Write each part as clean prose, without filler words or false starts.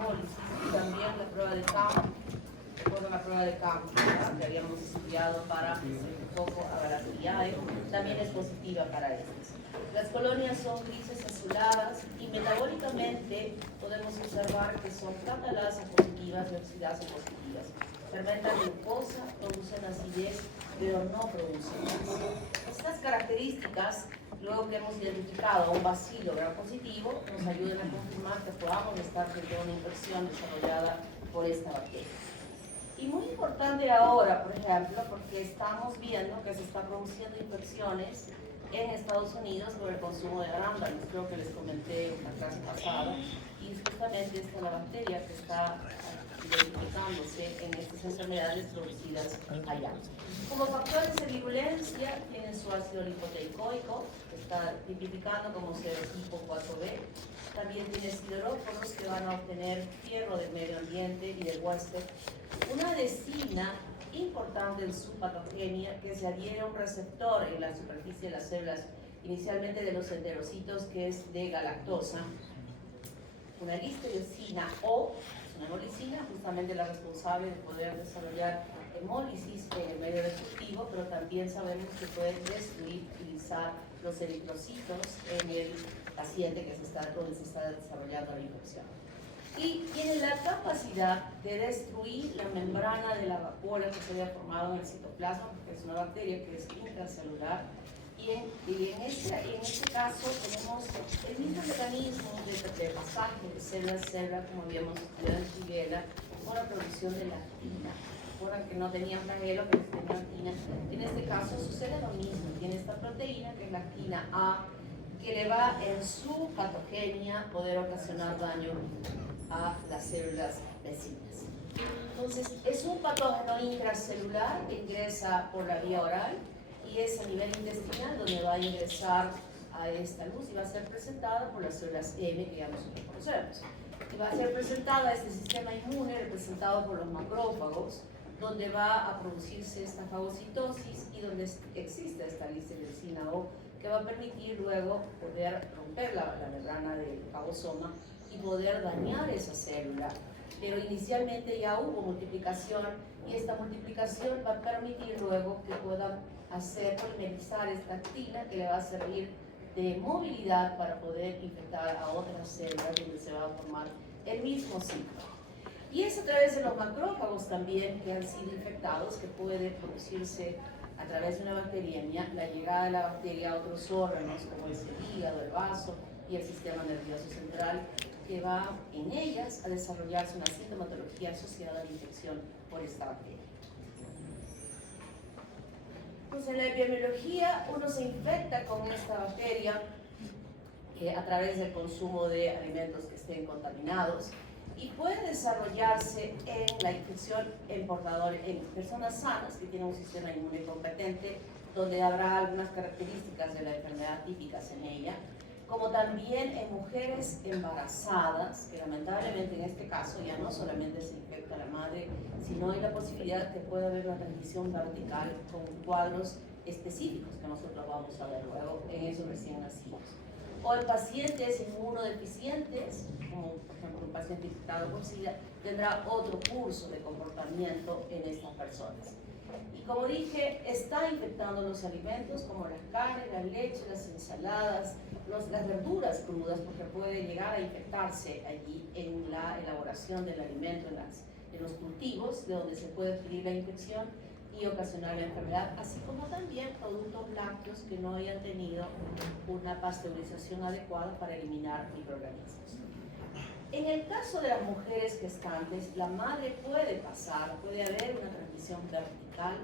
hemólisis y también la prueba de campo. Recuerdo la prueba de campo, ¿verdad?, que habíamos estudiado para hacer un poco a la TIAE, también es positiva para estas. Las colonias son grises azuladas y metabólicamente podemos observar que son catalasa positivas y oxidasa positivas. Fermentan glucosa, producen acidez, pero no producen gas. Estas características, luego que hemos identificado un bacilo gram positivo, nos ayudan a confirmar que podamos estar frente a una infección desarrollada por esta bacteria. Y muy importante ahora, por ejemplo, porque estamos viendo que se están produciendo infecciones en Estados Unidos por el consumo de arándanos, creo que les comenté en la clase pasada, y justamente esta es la bacteria que está identificándose en estas enfermedades producidas allá. Como factores de virulencia tienen su ácido lipoteicoico, que está tipificando como serotipo 4B. También tiene sideróforos que van a obtener fierro del medio ambiente y del huésped. Una decina importante en su patogenia que se adhiere a un receptor en la superficie de las células, inicialmente de los enterocitos, que es de galactosa. Una listerecina o una hemolicina, justamente la responsable de poder desarrollar hemólisis en el medio destructivo, pero también sabemos que puede destruir, utilizar los eritrocitos en el paciente donde se está desarrollando la infección. Y tiene la capacidad de destruir la membrana de la vacuola que se había formado en el citoplasma, porque es una bacteria que es intracelular. Y en este caso tenemos el mismo mecanismo de pasaje de célula a célula, como habíamos estudiado en Shigella, con la producción de lactina. Recuerdan que no tenían flagelo, pero tenían lactina. En este caso sucede lo mismo, tiene esta proteína que es lactina A, que le va en su patogenia poder ocasionar daño a las células vecinas. Entonces, es un patógeno intracelular que ingresa por la vía oral y es a nivel intestinal donde va a ingresar a esta luz y va a ser presentada por las células M, que ya nosotros conocemos. Y va a ser presentada a este sistema inmune representado por los macrófagos, donde va a producirse esta fagocitosis y donde existe esta listerecina O, que va a permitir luego poder romper la membrana del fagosoma y poder dañar esa célula. Pero inicialmente ya hubo multiplicación y esta multiplicación va a permitir luego que puedan hacer polimerizar esta actina, que le va a servir de movilidad para poder infectar a otras células donde se va a formar el mismo ciclo. Y es a través de los macrófagos también que han sido infectados que puede producirse a través de una bacteriemia la llegada de la bacteria a otros órganos como es el hígado, el vaso y el sistema nervioso central, que va en ellas a desarrollarse una sintomatología asociada a la infección por esta bacteria. Pues en la epidemiología uno se infecta con esta bacteria a través del consumo de alimentos que estén contaminados y puede desarrollarse en la infección en personas sanas que tienen un sistema inmune competente, donde habrá algunas características de la enfermedad típicas en ella, como también en mujeres embarazadas, que lamentablemente en este caso ya no solamente se infecta a la madre, sino hay la posibilidad de que pueda haber una transmisión vertical con cuadros específicos que nosotros vamos a ver luego en esos recién nacidos. O en pacientes inmunodeficientes, como por ejemplo un paciente infectado por SIDA, tendrá otro curso de comportamiento en estas personas. Y como dije, está infectando los alimentos como las carnes, la leche, las ensaladas, las verduras crudas, porque puede llegar a infectarse allí en la elaboración del alimento, en los cultivos, de donde se puede adquirir la infección y ocasionar la enfermedad, así como también productos lácteos que no hayan tenido una pasteurización adecuada para eliminar microorganismos. En el caso de las mujeres gestantes, la madre puede haber una transmisión vertical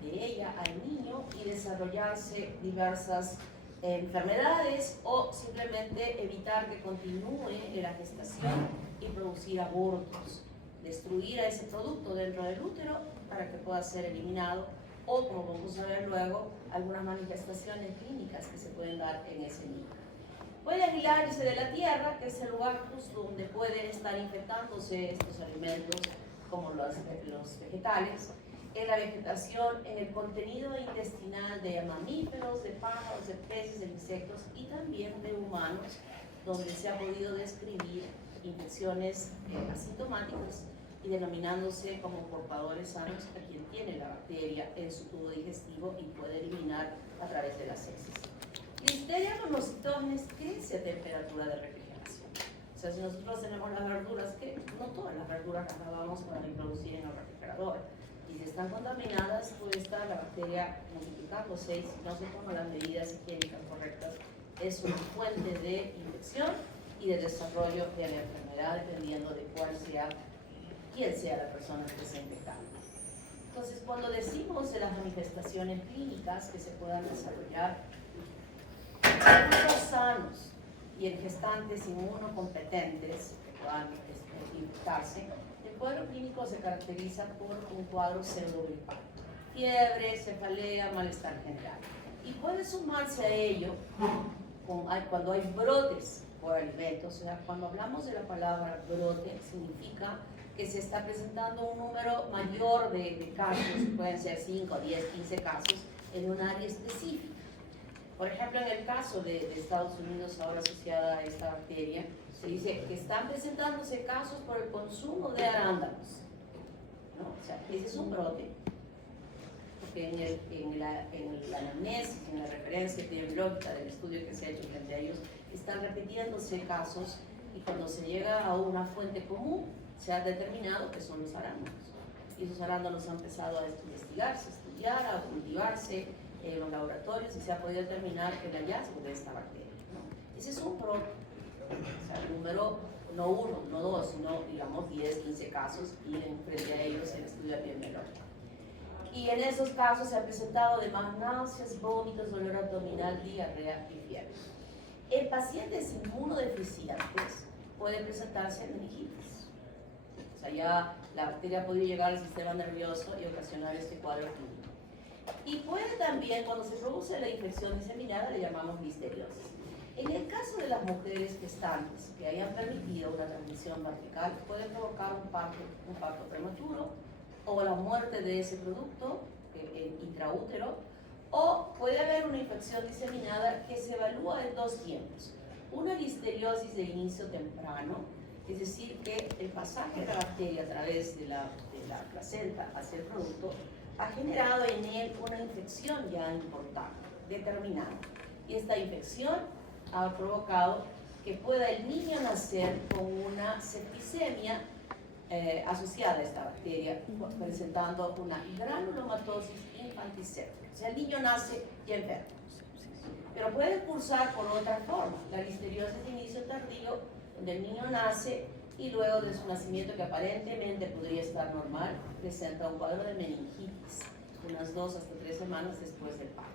de ella al niño y desarrollarse diversas enfermedades o simplemente evitar que continúe la gestación y producir abortos, destruir a ese producto dentro del útero para que pueda ser eliminado o, como vamos a ver luego, algunas manifestaciones clínicas que se pueden dar en ese niño. Puede aislarse de la tierra, que es el lugar justo donde pueden estar infectándose estos alimentos, como los vegetales, en la vegetación, en el contenido intestinal de mamíferos, de pájaros, de peces, de insectos y también de humanos, donde se ha podido describir infecciones asintomáticas y denominándose como portadores sanos a quien tiene la bacteria en su tubo digestivo y puede eliminar a través de las heces. Listeria monocytogenes crece a temperatura de refrigeración. O sea, si nosotros tenemos las verduras, que no todas las verduras las lavamos para introducir en el refrigerador, y si están contaminadas, puede estar la bacteria multiplicándose, y si no se toman las medidas higiénicas correctas, es una fuente de infección y de desarrollo de la enfermedad, dependiendo de quién sea la persona que esté infectada. Entonces, cuando decimos de las manifestaciones clínicas que se puedan desarrollar en adultos sanos y en gestantes inmunocompetentes que puedan infectarse, el cuadro clínico se caracteriza por un cuadro pseudogripal: fiebre, cefalea, malestar general. Y puede sumarse a ello cuando hay brotes por alimentos. O sea, cuando hablamos de la palabra brote, significa que se está presentando un número mayor de casos, pueden ser 5, 10, 15 casos, en un área específica. Por ejemplo, en el caso de Estados Unidos, ahora asociada a esta bacteria, se dice que están presentándose casos por el consumo de arándanos, ¿no? O sea, ese es un brote, porque en la anamnesis, en la referencia epidemiológica del estudio que se ha hecho frente a ellos, están repitiéndose casos, y cuando se llega a una fuente común, se ha determinado que son los arándanos. Y esos arándanos han empezado a investigarse, a estudiar, a cultivarse en los laboratorios, y se ha podido determinar el hallazgo de esta bacteria, ¿no? Ese es un brote. O sea, el número, no uno, no dos, sino digamos 10, 15 casos, y frente a ellos el estudio epidemiológico. Y en esos casos se ha presentado además náuseas, vómitos, dolor abdominal, diarrea y fiebre. En pacientes inmunodeficientes puede presentarse meningitis. O sea, ya la bacteria puede llegar al sistema nervioso y ocasionar este cuadro clínico. Y puede también, cuando se produce la infección diseminada, le llamamos listeriosis. En el caso de las mujeres gestantes que hayan permitido una transmisión vertical, puede provocar un parto prematuro o la muerte de ese producto intraútero, o puede haber una infección diseminada que se evalúa en dos tiempos. Una listeriosis de inicio temprano, es decir, que el pasaje de la bacteria a través de la placenta hacia el producto ha generado en él una infección ya importante, determinada. Y esta infección ha provocado que pueda el niño nacer con una septicemia asociada a esta bacteria, presentando una granulomatosis infantiséptica. O sea, el niño nace ya enfermo. Pero puede cursar por otra forma, la listeriosis de inicio tardío, donde el niño nace y luego de su nacimiento, que aparentemente podría estar normal, presenta un cuadro de meningitis unas 2 hasta 3 semanas después del parto.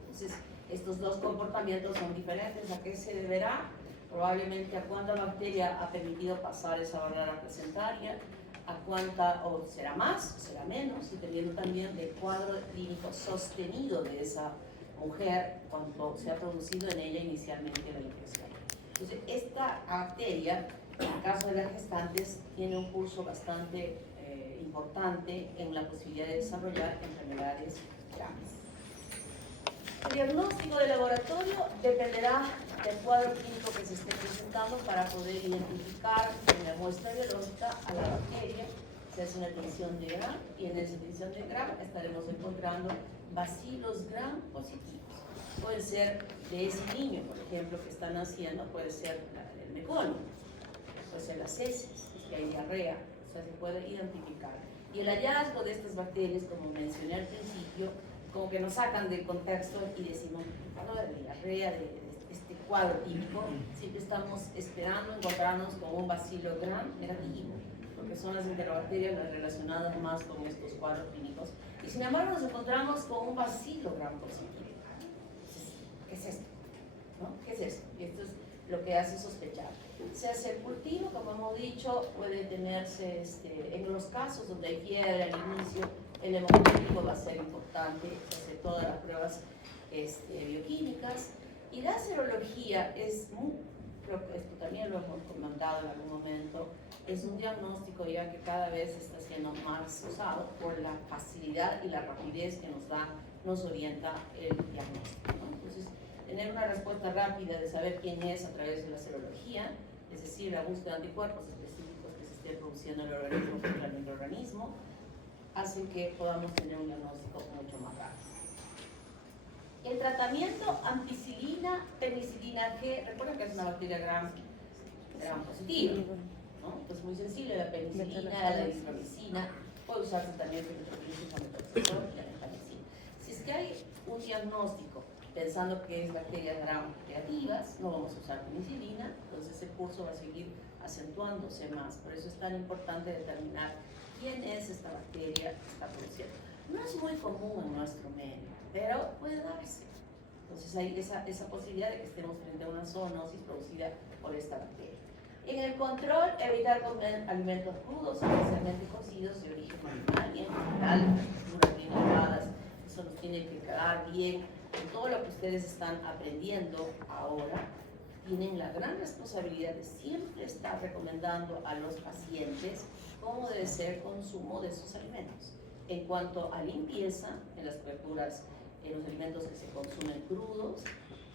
Entonces, estos dos comportamientos son diferentes. ¿A qué se deberá? Probablemente a cuánta bacteria ha permitido pasar esa barrera placentaria, a cuánta, o será más, o será menos, dependiendo también del cuadro clínico sostenido de esa mujer, cuánto se ha producido en ella inicialmente la infección. Entonces, esta bacteria, en el caso de las gestantes, tiene un curso bastante importante en la posibilidad de desarrollar enfermedades graves. El diagnóstico de laboratorio dependerá del cuadro clínico que se esté presentando para poder identificar en la muestra biológica a la bacteria. Se hace una tinción de Gram, y en esa tinción de Gram estaremos encontrando bacilos Gram positivos. Puede ser de ese niño, por ejemplo, que está naciendo, puede ser el meconio, puede ser las heces, es que hay diarrea, o sea, se puede identificar. Y el hallazgo de estas bacterias, como mencioné al principio, como que nos sacan del contexto y decimos, hablo de diarrea, de este cuadro típico, siempre estamos esperando encontrarnos con un bacilo Gram negativo, porque son las enterobacterias las relacionadas más con estos cuadros clínicos. Y sin embargo nos encontramos con un bacilo Gram positivo. Entonces, ¿qué es esto? ¿No? ¿Qué es esto? Y esto es lo que hace sospechar. Se hace el cultivo, como hemos dicho, puede tenerse en los casos donde hay fiebre al inicio, el hemoclínico va a ser importante, se hace todas las pruebas bioquímicas, y la serología es creo que esto también lo hemos comentado en algún momento, es un diagnóstico ya que cada vez está siendo más usado por la facilidad y la rapidez que nos orienta el diagnóstico, ¿no? Entonces, tener una respuesta rápida de saber quién es a través de la serología es decir, la búsqueda de anticuerpos específicos que se esté produciendo en el organismo contra el microorganismo, hacen que podamos tener un diagnóstico mucho más rápido. El tratamiento ampicilina, penicilina G, recuerden que es una bacteria gram positiva, ¿no? Entonces muy sensible la penicilina, la eritromicina, puede usarse también el metronidazol y la gentamicina. Si es que hay un diagnóstico pensando que es bacterias gram negativas, no vamos a usar penicilina, entonces ese curso va a seguir acentuándose más. Por eso es tan importante determinar quién es esta bacteria que está produciendo. No es muy común en nuestro medio, pero puede darse. Entonces hay esa posibilidad de que estemos frente a una zoonosis producida por esta bacteria. En el control, evitar comer alimentos crudos, especialmente cocidos de origen animal, y en general, verduras bien lavadas. Eso nos tiene que quedar bien. En todo lo que ustedes están aprendiendo ahora, tienen la gran responsabilidad de siempre estar recomendando a los pacientes cómo debe ser el consumo de esos alimentos. En cuanto a limpieza, en las verduras, en los alimentos que se consumen crudos,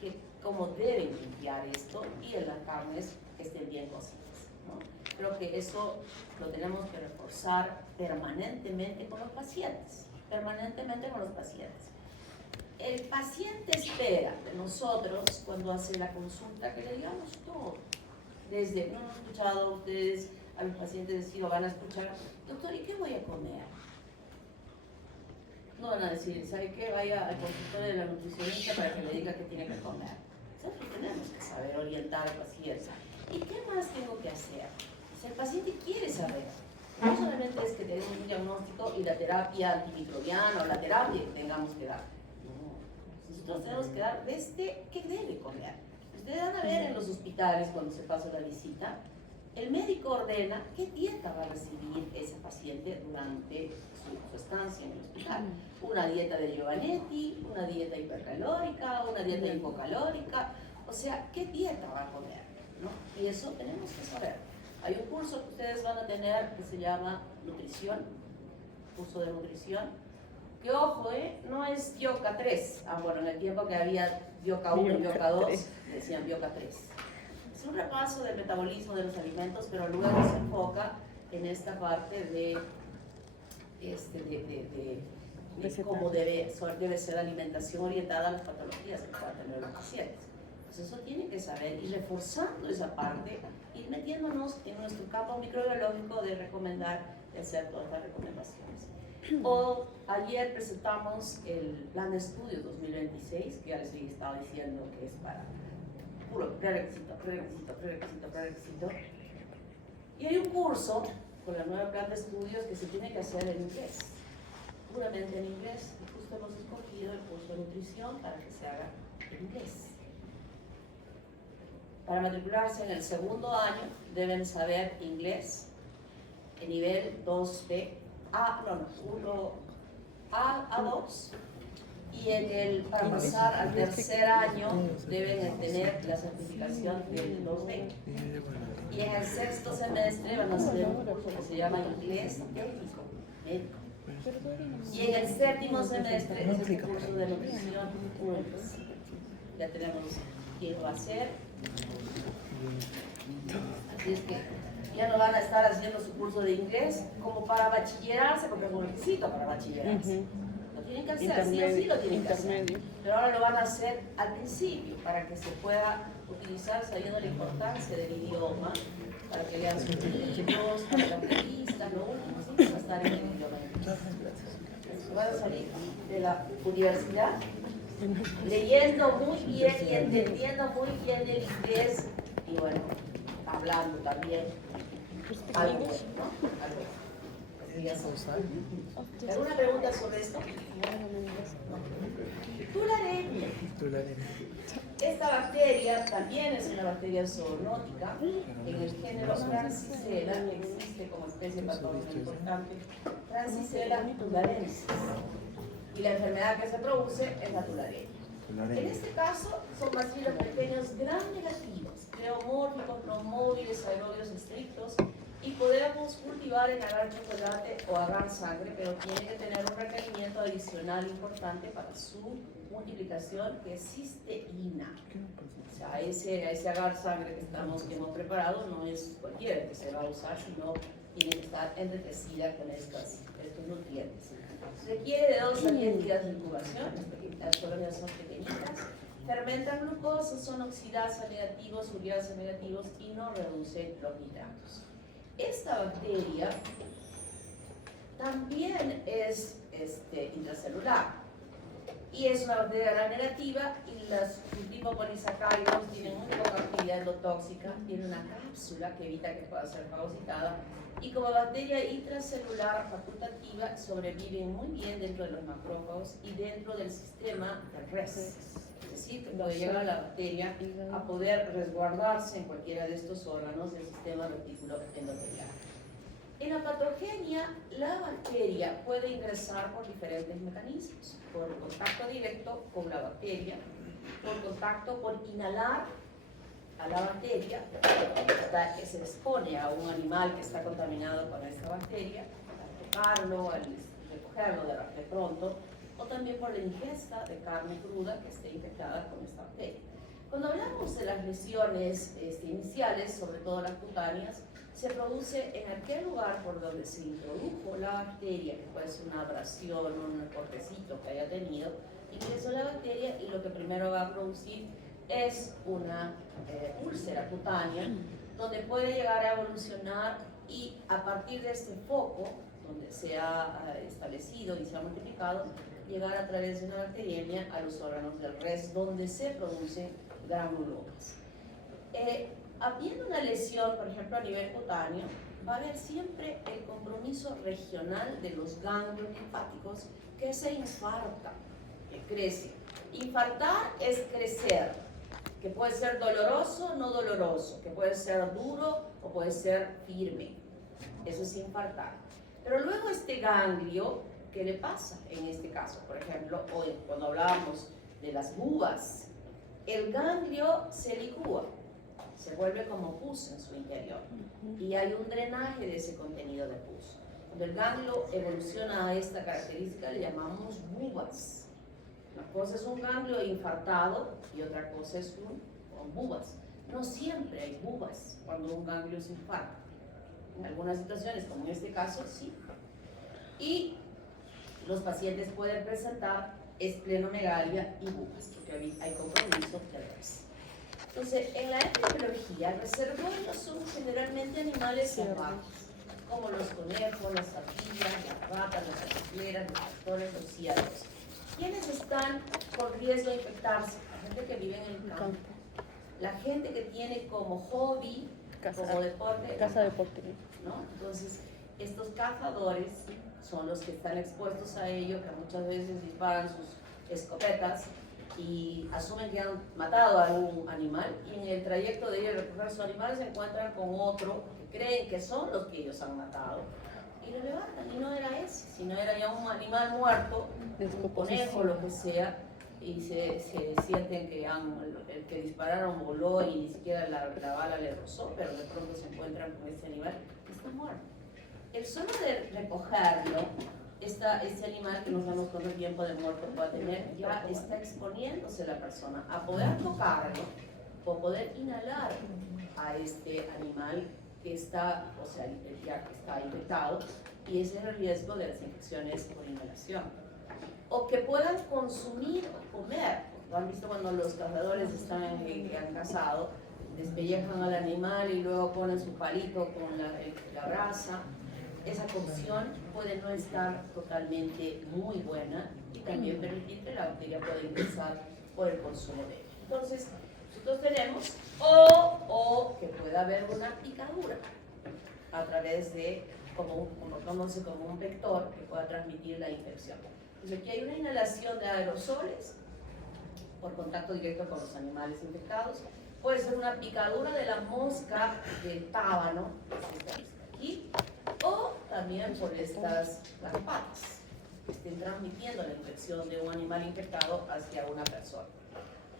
que cómo deben limpiar esto, y en las carnes que estén bien cocidas, ¿no? Creo que eso lo tenemos que reforzar permanentemente con los pacientes, El paciente espera de nosotros, cuando hace la consulta, que le digamos todo. Desde, no han escuchado ustedes a los pacientes decir, o van a escuchar, doctor, ¿y qué voy a comer? No van a decir, ¿sabe qué? Vaya al consultorio de la nutricionista para que le diga qué tiene que comer. Nosotros tenemos que saber orientar al paciente. ¿Y qué más tengo que hacer? Si el paciente quiere saber, no solamente es que tenemos un diagnóstico y la terapia antimicrobiana o la terapia que tengamos que dar. No, nosotros tenemos que dar desde qué debe comer. Ustedes van a ver en los hospitales cuando se pasa la visita, el médico ordena qué dieta va a recibir esa paciente durante su estancia en el hospital. Una dieta de Giovanetti, una dieta hipercalórica, una dieta hipocalórica, o sea, qué dieta va a comer, ¿no? Y eso tenemos que saber. Hay un curso que ustedes van a tener que se llama nutrición, curso de nutrición, que ojo, no es Bioca 3, bueno, en el tiempo que había Bioca 1 y Bioca 2, decían Bioca 3. Es un repaso del metabolismo de los alimentos, pero luego se enfoca en esta parte de cómo debe ser la alimentación orientada a las patologías que puedan tener los pacientes. Pues eso tiene que saber, y reforzando esa parte, ir metiéndonos en nuestro campo microbiológico de recomendar, de hacer todas las recomendaciones. O ayer presentamos el plan de estudio 2026, que ya les he estado diciendo que es para puro prerequisito. Y hay un curso con el nuevo plan de estudios que se tiene que hacer en inglés, puramente en inglés. Y justo hemos escogido el curso de nutrición para que se haga en inglés. Para matricularse en el segundo año deben saber inglés en nivel 2B, A2, y para pasar al tercer año deben tener la certificación del 2B. Y en el sexto semestre van a hacer un curso que se llama inglés técnico, médico. Y en el séptimo semestre es el curso de nutrición UNES. Ya tenemos quién lo va a hacer. Así es que ya no van a estar haciendo su curso de inglés como para bachillerarse, porque es un requisito para bachillerarse. Lo tienen que hacer, sí o sí lo tienen que hacer. Pero ahora lo van a hacer al principio, para que se pueda utilizar sabiendo la importancia del idioma, para que lean sus libros, para la entrevista, lo último, sí, va a estar en el idioma. Van a salir de la universidad leyendo muy bien y entendiendo muy bien el inglés, y bueno, hablando también algo, ¿no? ¿Alguna pregunta sobre esto? Tularemia. Esta bacteria también es una bacteria zoonótica en el género Francisella, que existe como especie patológica importante, Francisella tularensis. Y la enfermedad que se produce es la tularemia. En este caso son bacilos pequeños gram negativos, pleomórficos, promóviles, aerobios estrictos, y podemos cultivar en agar chocolate o agar sangre, pero tiene que tener un requerimiento adicional importante para su multiplicación que es cisteína. O sea, ese agar sangre que hemos preparado no es cualquiera que se va a usar, sino tiene que estar enriquecida con estos nutrientes. Requiere de 2 a 10 días de incubación, las colonias son pequeñitas, fermentan glucosa, son oxidasa negativos, ureasa negativos y no reducen los nitratos. Esta bacteria también es intracelular y es una bacteria gram negativa y los lipopolisacáridos tienen muy poca actividad endotóxica, tiene una cápsula que evita que pueda ser fagocitada y como bacteria intracelular facultativa sobreviven muy bien dentro de los macrófagos y dentro del sistema del RES. Es decir, que puede llegar la bacteria a poder resguardarse en cualquiera de estos órganos del sistema retículo endotelial. En la patogenia, la bacteria puede ingresar por diferentes mecanismos, por contacto directo con la bacteria, por contacto, por inhalar a la bacteria, que se expone a un animal que está contaminado con esta bacteria, al tocarlo, al recogerlo de pronto, o también por la ingesta de carne cruda que esté infectada con esta bacteria. Cuando hablamos de las lesiones iniciales, sobre todo las cutáneas, se produce en aquel lugar por donde se introdujo la bacteria, que puede ser una abrasión, un cortecito que haya tenido, ingresó la bacteria y lo que primero va a producir es una úlcera cutánea, donde puede llegar a evolucionar y a partir de este foco, donde se ha establecido y se ha multiplicado, llegar a través de una bacteriemia a los órganos del RES, donde se producen granulomas. Habiendo una lesión, por ejemplo, a nivel cutáneo, va a haber siempre el compromiso regional de los ganglios linfáticos que se infarta, que crece. Infartar es crecer, que puede ser doloroso o no doloroso, que puede ser duro o puede ser firme. Eso es infartar. Pero luego este ganglio, ¿qué le pasa en este caso? Por ejemplo, hoy cuando hablábamos de las bubas, el ganglio se licúa, se vuelve como pus en su interior y hay un drenaje de ese contenido de pus. Cuando el ganglio evoluciona a esta característica le llamamos bubas. Una cosa es un ganglio infartado y otra cosa es un bubas. No siempre hay bubas cuando un ganglio se infarta. En algunas situaciones, como en este caso, sí. Y los pacientes pueden presentar esplenomegalia y bubas, porque hay compromiso de RES. Entonces, en la epidemiología, reservorios son generalmente animales salvajes, como los conejos, las ardillas, las ratas, las arpilleras, los castores, los ciervos. ¿Quiénes están con riesgo de infectarse? La gente que vive en el campo. La gente que tiene como hobby, como deporte, Casa deporte, ¿no? Entonces, estos cazadores son los que están expuestos a ello, que muchas veces disparan sus escopetas y asumen que han matado a algún animal y en el trayecto de ir a recoger su animal se encuentran con otro que creen que son los que ellos han matado y lo levantan y no era ese, sino era ya un animal muerto, un conejo, lo que sea, y se sienten que el que dispararon voló y ni siquiera la bala le rozó, pero de pronto se encuentran con ese animal que está muerto. El solo de recogerlo, este animal que no sabemos cuánto tiempo de muerto pueda tener, ya está exponiéndose la persona a poder tocarlo o poder inhalar a este animal que está, o sea, ya que está infectado, y ese es el riesgo de las infecciones por inhalación. O que puedan consumir o comer. ¿Lo han visto cuando los cazadores que han cazado, despellejan al animal y luego ponen su palito con la brasa? Esa cocción puede no estar totalmente muy buena y también permitir que la bacteria pueda ingresar por el consumo de ella. Entonces, nosotros tenemos o que pueda haber una picadura a través de, comportándose como un vector que pueda transmitir la infección. Entonces, aquí hay una inhalación de aerosoles por contacto directo con los animales infectados. Puede ser una picadura de la mosca del tábano, aquí, o también por las patas, que estén transmitiendo la infección de un animal infectado hacia una persona.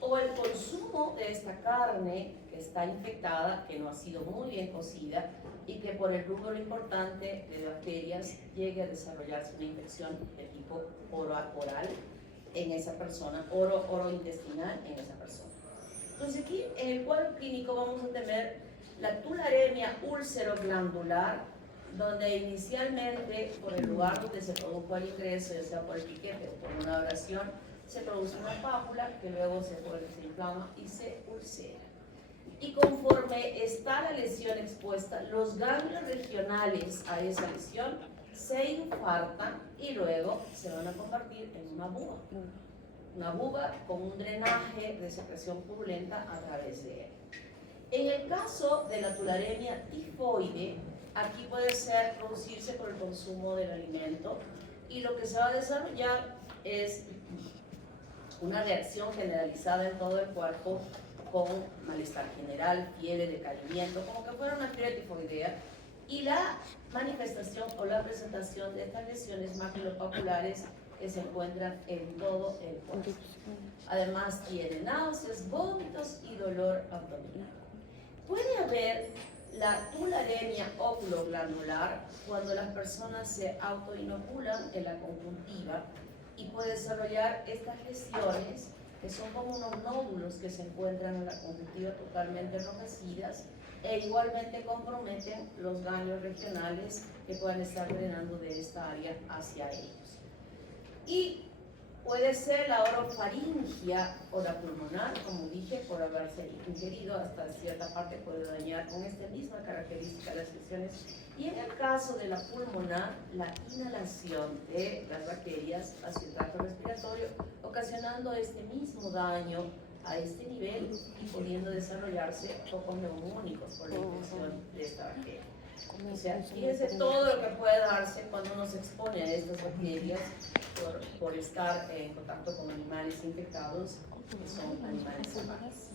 O el consumo de esta carne que está infectada, que no ha sido muy bien cocida y que por el número importante de bacterias llegue a desarrollarse una infección de tipo oral en esa persona, oro intestinal en esa persona. Entonces aquí en el cuadro clínico vamos a tener la tularemia úlcero-glandular, donde inicialmente por el lugar donde se produjo el ingreso, ya sea por el piquete o por una abrasión, se produce una pápula que luego se inflama y se ulcera. Y conforme está la lesión expuesta, los ganglios regionales a esa lesión se infartan y luego se van a convertir en una buba con un drenaje de secreción purulenta a través de él. En el caso de la tularemia tifoide, aquí puede producirse por el consumo del alimento y lo que se va a desarrollar es una reacción generalizada en todo el cuerpo con malestar general, fiebre, decaimiento, como que fuera una fiebre tifoidea, y la manifestación o la presentación de estas lesiones maculopapulares que se encuentran en todo el cuerpo. Además tiene náuseas, vómitos y dolor abdominal. Puede haber la tularemia oculoglandular cuando las personas se autoinoculan en la conjuntiva y puede desarrollar estas lesiones que son como unos nódulos que se encuentran en la conjuntiva totalmente enrojecidas e igualmente comprometen los ganglios regionales que puedan estar drenando de esta área hacia ellos. Y puede ser la orofaringia o la pulmonar, como dije, por haberse ingerido hasta cierta parte puede dañar con esta misma característica las lesiones. Y en el caso de la pulmonar, la inhalación de las bacterias hacia el tracto respiratorio, ocasionando este mismo daño a este nivel y pudiendo desarrollarse focos neumónicos por la infección de esta bacteria. O sea, fíjense todo lo que puede darse cuando uno se expone a estas bacterias por estar en contacto con animales infectados, que son animales salvajes.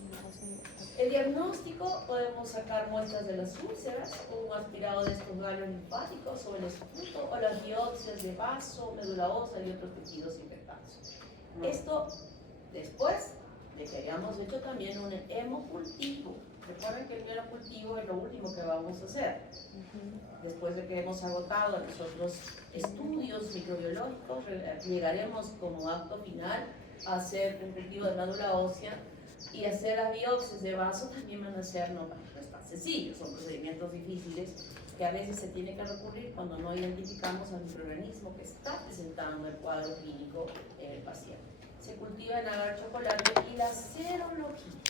El diagnóstico, podemos sacar muestras de las úlceras, o un aspirado de estos ganglios linfáticos o el esputo, o las biopsias de vaso, médula ósea y otros tejidos infectados. Esto después de que hayamos hecho también un hemocultivo. Recuerden que el hemocultivo es lo último que vamos a hacer. Después de que hemos agotado los otros estudios microbiológicos, llegaremos como acto final a hacer un cultivo de médula ósea y hacer las biopsias de vaso. También van a ser, no es tan sencillo, son procedimientos difíciles que a veces se tiene que recurrir cuando no identificamos al microorganismo que está presentando el cuadro clínico en el paciente. Se cultiva en agar chocolate y la serología,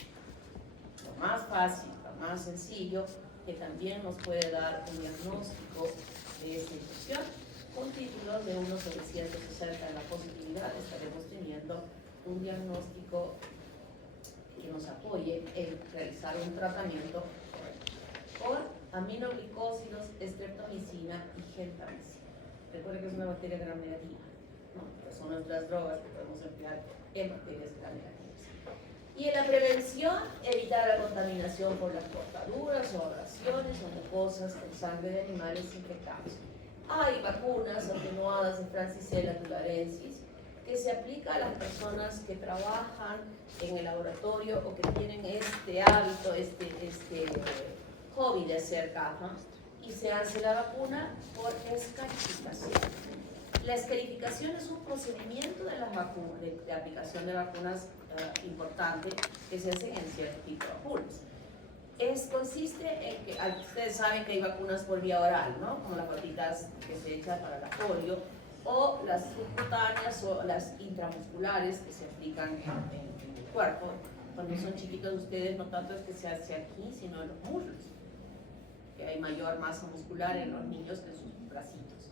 lo más fácil, lo más sencillo, que también nos puede dar un diagnóstico de esta infección. Con títulos de unos 760 en la positividad, estaremos teniendo un diagnóstico que nos apoye en realizar un tratamiento con aminoglicósidos, streptomicina y gentamicina. Recuerden que es una bacteria gram negativa, ¿no? Que son nuestras drogas que podemos emplear en bacterias gram negativas. Y en la prevención, evitar la contaminación por las cortaduras o abrasiones o mucosas con sangre de animales infectados. Hay vacunas atenuadas de Francisella tularensis que se aplica a las personas que trabajan en el laboratorio o que tienen este hábito, este hobby de hacer caja, y se hace la vacuna por escarificación. La escarificación es un procedimiento de las vacunas, de aplicación de vacunas importante que se hacen en cierto tipo de vacunas. Consiste en que, ustedes saben que hay vacunas por vía oral, ¿no? Como las gotitas que se echan para la polio, o las subcutáneas o las intramusculares que se aplican en el cuerpo. Cuando son chiquitos ustedes, no tanto es que se hace aquí, sino en los muslos, que hay mayor masa muscular en los niños que en sus bracitos.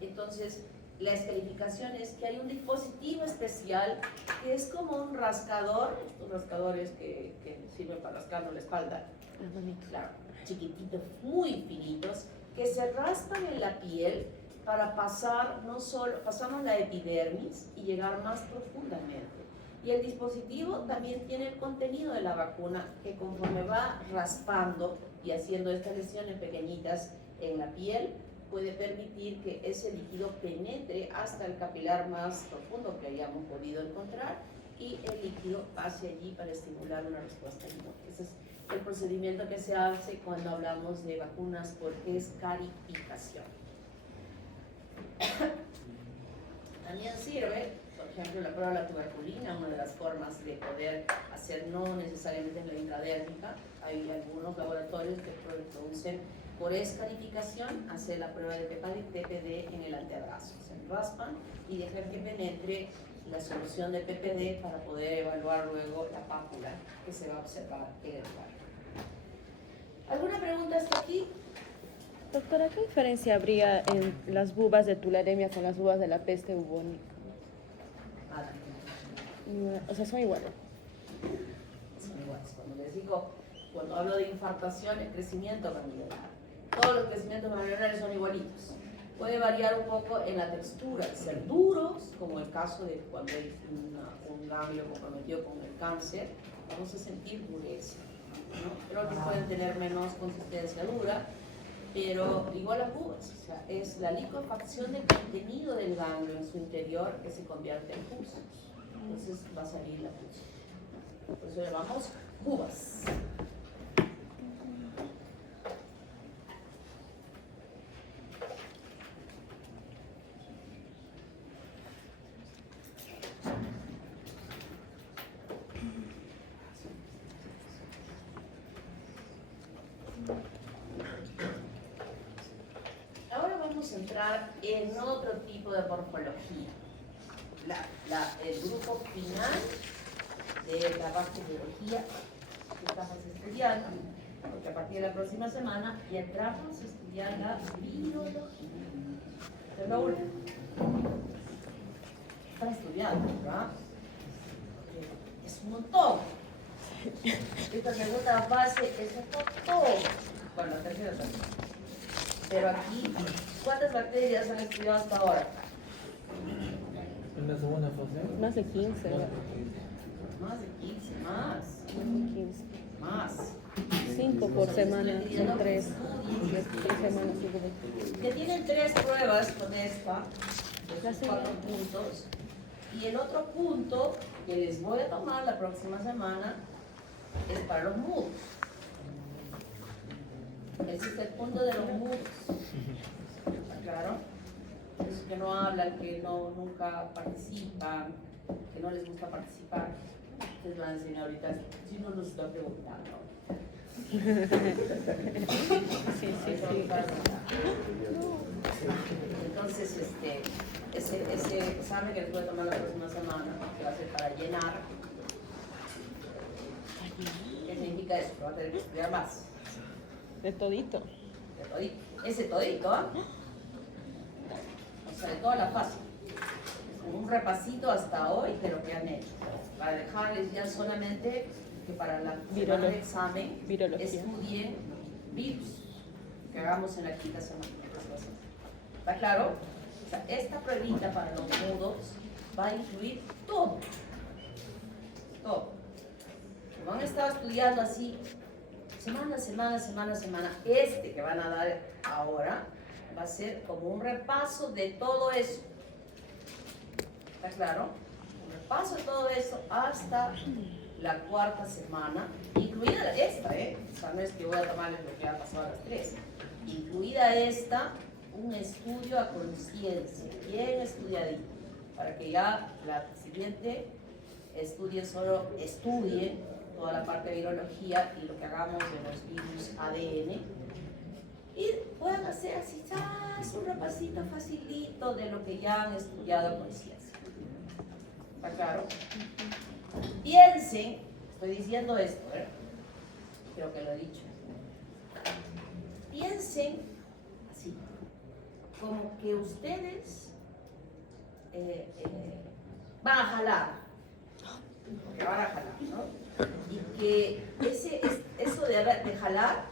Entonces, la escarificación es que hay un dispositivo especial que es como un rascador, estos rascadores que sirven para rascarnos la espalda, claro, chiquititos, muy finitos, que se raspan en la piel para pasar, no solo, pasamos la epidermis y llegar más profundamente. Y el dispositivo también tiene el contenido de la vacuna que conforme va raspando y haciendo estas lesiones pequeñitas en la piel, puede permitir que ese líquido penetre hasta el capilar más profundo que hayamos podido encontrar y el líquido pase allí para estimular una respuesta inmune. Ese es el procedimiento que se hace cuando hablamos de vacunas por escarificación. También sirve, por ejemplo, la prueba de la tuberculina, una de las formas de poder hacer no necesariamente en la intradérmica. Hay algunos laboratorios que producen por escarificación, hacer la prueba de PPD en el antebrazo. Se raspan y dejan que penetre la solución de PPD para poder evaluar luego la pápula que se va a observar en el cuadro. ¿Alguna pregunta hasta aquí? Doctora, ¿qué diferencia habría en las bubas de tularemia con las bubas de la peste bubónica? O sea, son iguales. Son iguales. Cuando les digo, cuando hablo de infartación, el crecimiento ganglionar. Todos los crecimientos ganglionares son igualitos. Puede variar un poco en la textura, ser duros, como el caso de cuando hay un ganglio comprometido con el cáncer, vamos a sentir dureza, ¿no? Creo que pueden tener menos consistencia dura, pero igual las bubas, o sea, es la licuefacción del contenido del ganglio en su interior que se convierte en pus. Entonces va a salir la pus. Por eso llamamos bubas. Ahora vamos a entrar en otro tipo de morfología. El grupo final de la bacteriología que estamos estudiando, porque a partir de la próxima semana ya entramos a estudiar la virología. Es lo último. Están estudiando, ¿verdad? Es un montón. Esta segunda fase es un montón. Bueno, la tercera también. Pero aquí, ¿cuántas bacterias han estudiado hasta ahora? En la segunda fase. Más de 15. Más de 15, más. Más de 15. Más. 5 por semana, son 3. 3 semanas, 5 Que tienen 3 pruebas con esta, de estos 4 puntos. Y el otro punto que les voy a tomar la próxima semana es para los mudos. Ese es el punto de los mudos. ¿Está claro? Esos que no hablan, que nunca participan, que no les gusta participar. Ustedes van a enseñar ahorita, si no nos está preguntando. Sí. Entonces, ese examen que les voy a tomar la próxima semana, que va a ser para llenar, ¿qué significa eso? Que va a tener que estudiar más. De todito. De todito. Ese todito, ¿ah? O sea, de toda la fase. Un repasito hasta hoy de lo que han hecho. Para dejarles ya solamente que para la semana de examen estudien virus, que hagamos en la quinta semana. ¿Está claro? O sea, esta pruebita para los mudos va a incluir todo. Todo. Como han estado estudiando así, semana. Este que van a dar ahora va a ser como un repaso de todo eso. ¿Está claro? Un repaso de todo eso hasta la cuarta semana, incluida esta, O sea, no es que voy a tomarles lo que ha pasado a las 3. Incluida esta, un estudio a conciencia, bien estudiadito, para que ya la siguiente estudien toda la parte de virología y lo que hagamos de los virus ADN y puedan hacer así un repasito facilito de lo que ya han estudiado a conciencia. ¿Está claro? Piensen, estoy diciendo esto, creo que lo he dicho. Piensen así, como que ustedes van a jalar, ¿no? Y que eso de jalar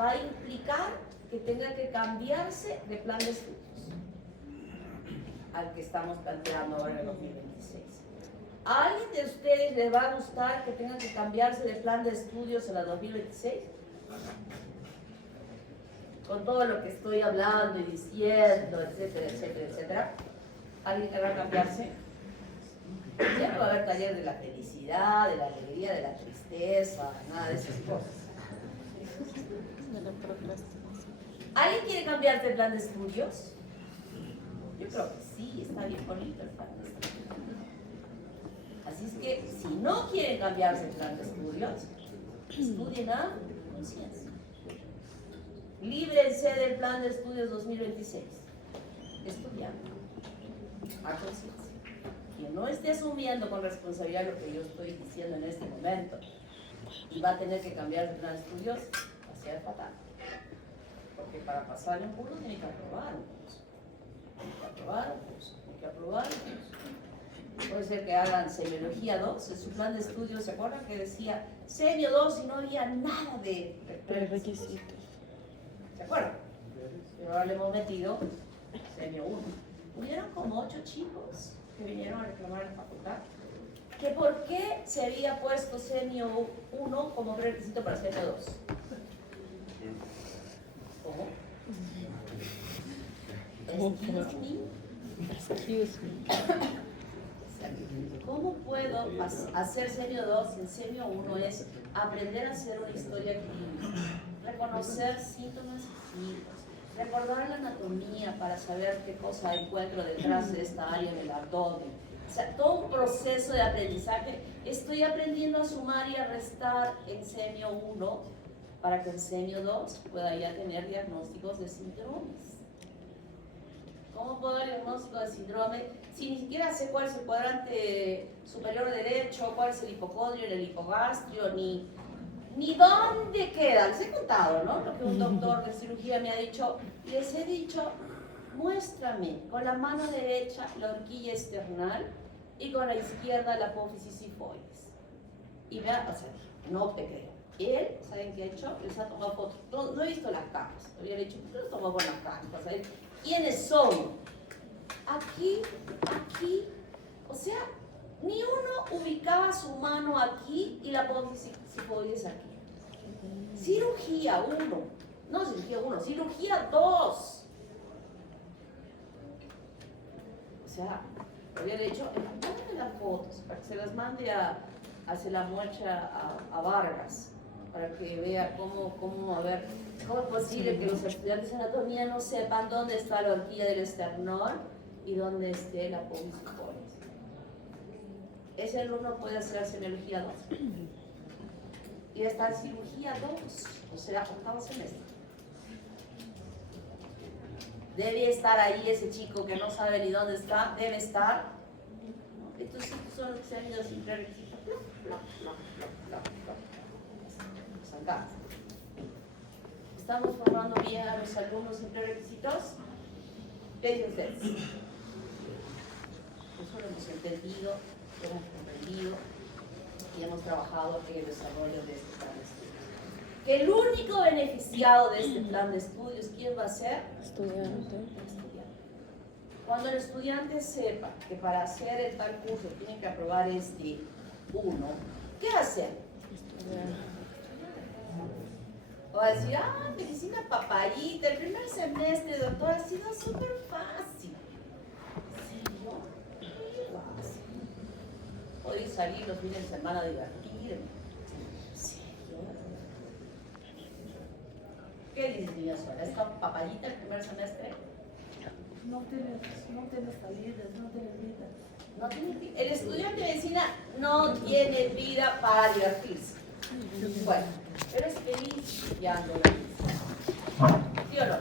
va a implicar que tenga que cambiarse de plan de estudios al que estamos planteando ahora en el 2026. ¿A alguien de ustedes le va a gustar que tengan que cambiarse de plan de estudios en la 2026? Con todo lo que estoy hablando y diciendo, etcétera. ¿Alguien querrá cambiarse? Ya no va a haber taller de la felicidad, de la alegría, de la tristeza, nada de esas cosas. ¿Alguien quiere cambiarse de plan de estudios? Yo creo que sí, está bien bonito el plan de estudios. Así es que si no quieren cambiarse el plan de estudios, estudien a conciencia. Líbrense del plan de estudios 2026. Estudiando a conciencia. Quien no esté asumiendo con responsabilidad lo que yo estoy diciendo en este momento y va a tener que cambiar el plan de estudios, va a ser fatal. Porque para pasar un curso tiene que aprobar un curso. Tiene que aprobar un curso. Tiene que aprobar un curso. Puede ser que hagan semiología 2, en su plan de estudios, ¿se acuerdan que decía semio 2 y no había nada de Requisitos. ¿Se acuerdan? Pero ahora le hemos metido semio 1. Hubieron como 8 chicos que vinieron a reclamar en la facultad que por qué se había puesto semio 1 como prerequisito para semio 2. ¿Cómo? Excuse me. Excuse me. ¿Cómo puedo hacer semio 2 si el semio 1 es aprender a hacer una historia clínica, reconocer síntomas y signos, recordar la anatomía para saber qué cosa encuentro detrás de esta área del abdomen? O sea, todo un proceso de aprendizaje. Estoy aprendiendo a sumar y a restar en semio 1 para que en semio 2 pueda ya tener diagnósticos de síndromes. ¿Cómo puedo dar diagnóstico de síndrome si ni siquiera sé cuál es el cuadrante superior derecho, cuál es el hipocondrio, el hipogastrio, ni dónde queda? Les he contado, ¿no? Lo que un doctor de cirugía me ha dicho. Les he dicho, muéstrame con la mano derecha la horquilla esternal y con la izquierda la apófisis sifoides. Y vea, o sea, no te creo. Él, ¿saben qué ha hecho? Les ha tomado fotos. No he visto las caras. Había dicho, ¿por qué no tomó buenas caras? Para saber quiénes son. Aquí, o sea, ni uno ubicaba su mano aquí y la apófisis sifoides aquí. Cirugía 1, no cirugía 1, cirugía 2. O sea, había dicho, mándame las fotos para que se las mande se la muestra a Vargas, para que vea cómo es posible que los estudiantes de anatomía no sepan dónde está la horquilla del esternón y dónde esté la apófisis sifoides. Ese alumno puede hacer semiología 2 y está en cirugía 2, o sea, octavo semestre. Debe estar ahí ese chico que no sabe ni dónde está, debe estar. Estos son los que se han ido sin prerequisitos. Acá. ¿Estamos formando bien a los alumnos sin prerequisitos? ¿Qué dicen ustedes? Eso lo hemos entendido, lo hemos comprendido y hemos trabajado en el desarrollo de este plan de estudios. Que el único beneficiado de este plan de estudios, ¿quién va a ser? Estudiante. El estudiante. Cuando el estudiante sepa que para hacer el tal curso tiene que aprobar este 1, ¿qué va a hacer? O va a decir, medicina papayita, el primer semestre, doctor, ha sido súper fácil. Podéis salir los fines de semana a divertirme. ¿Qué dices, niña Suela? ¿Esta papayita el primer semestre? No tienes salidas, no tienes vida. No tienes vida. El estudiante de medicina no tiene vida para divertirse. Bueno, pero es feliz estudiando la medicina. ¿Sí o no?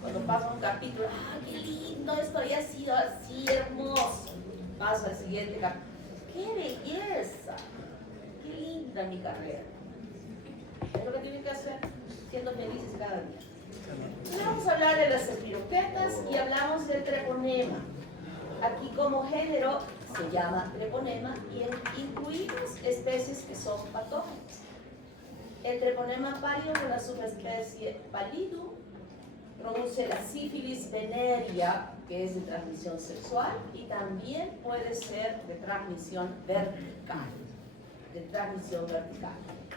Cuando pasa un capítulo, qué lindo, esto había sido así hermoso. Pasa al siguiente capítulo. ¡Qué belleza! ¡Qué linda mi carrera! Es lo que tienen que hacer, siendo felices cada día. Entonces vamos a hablar de las espiroquetas y hablamos del treponema. Aquí como género se llama treponema y incluimos especies que son patógenas. El treponema pálido con la subespecie pallidum produce la sífilis venérea, que es de transmisión sexual, y también puede ser de transmisión vertical.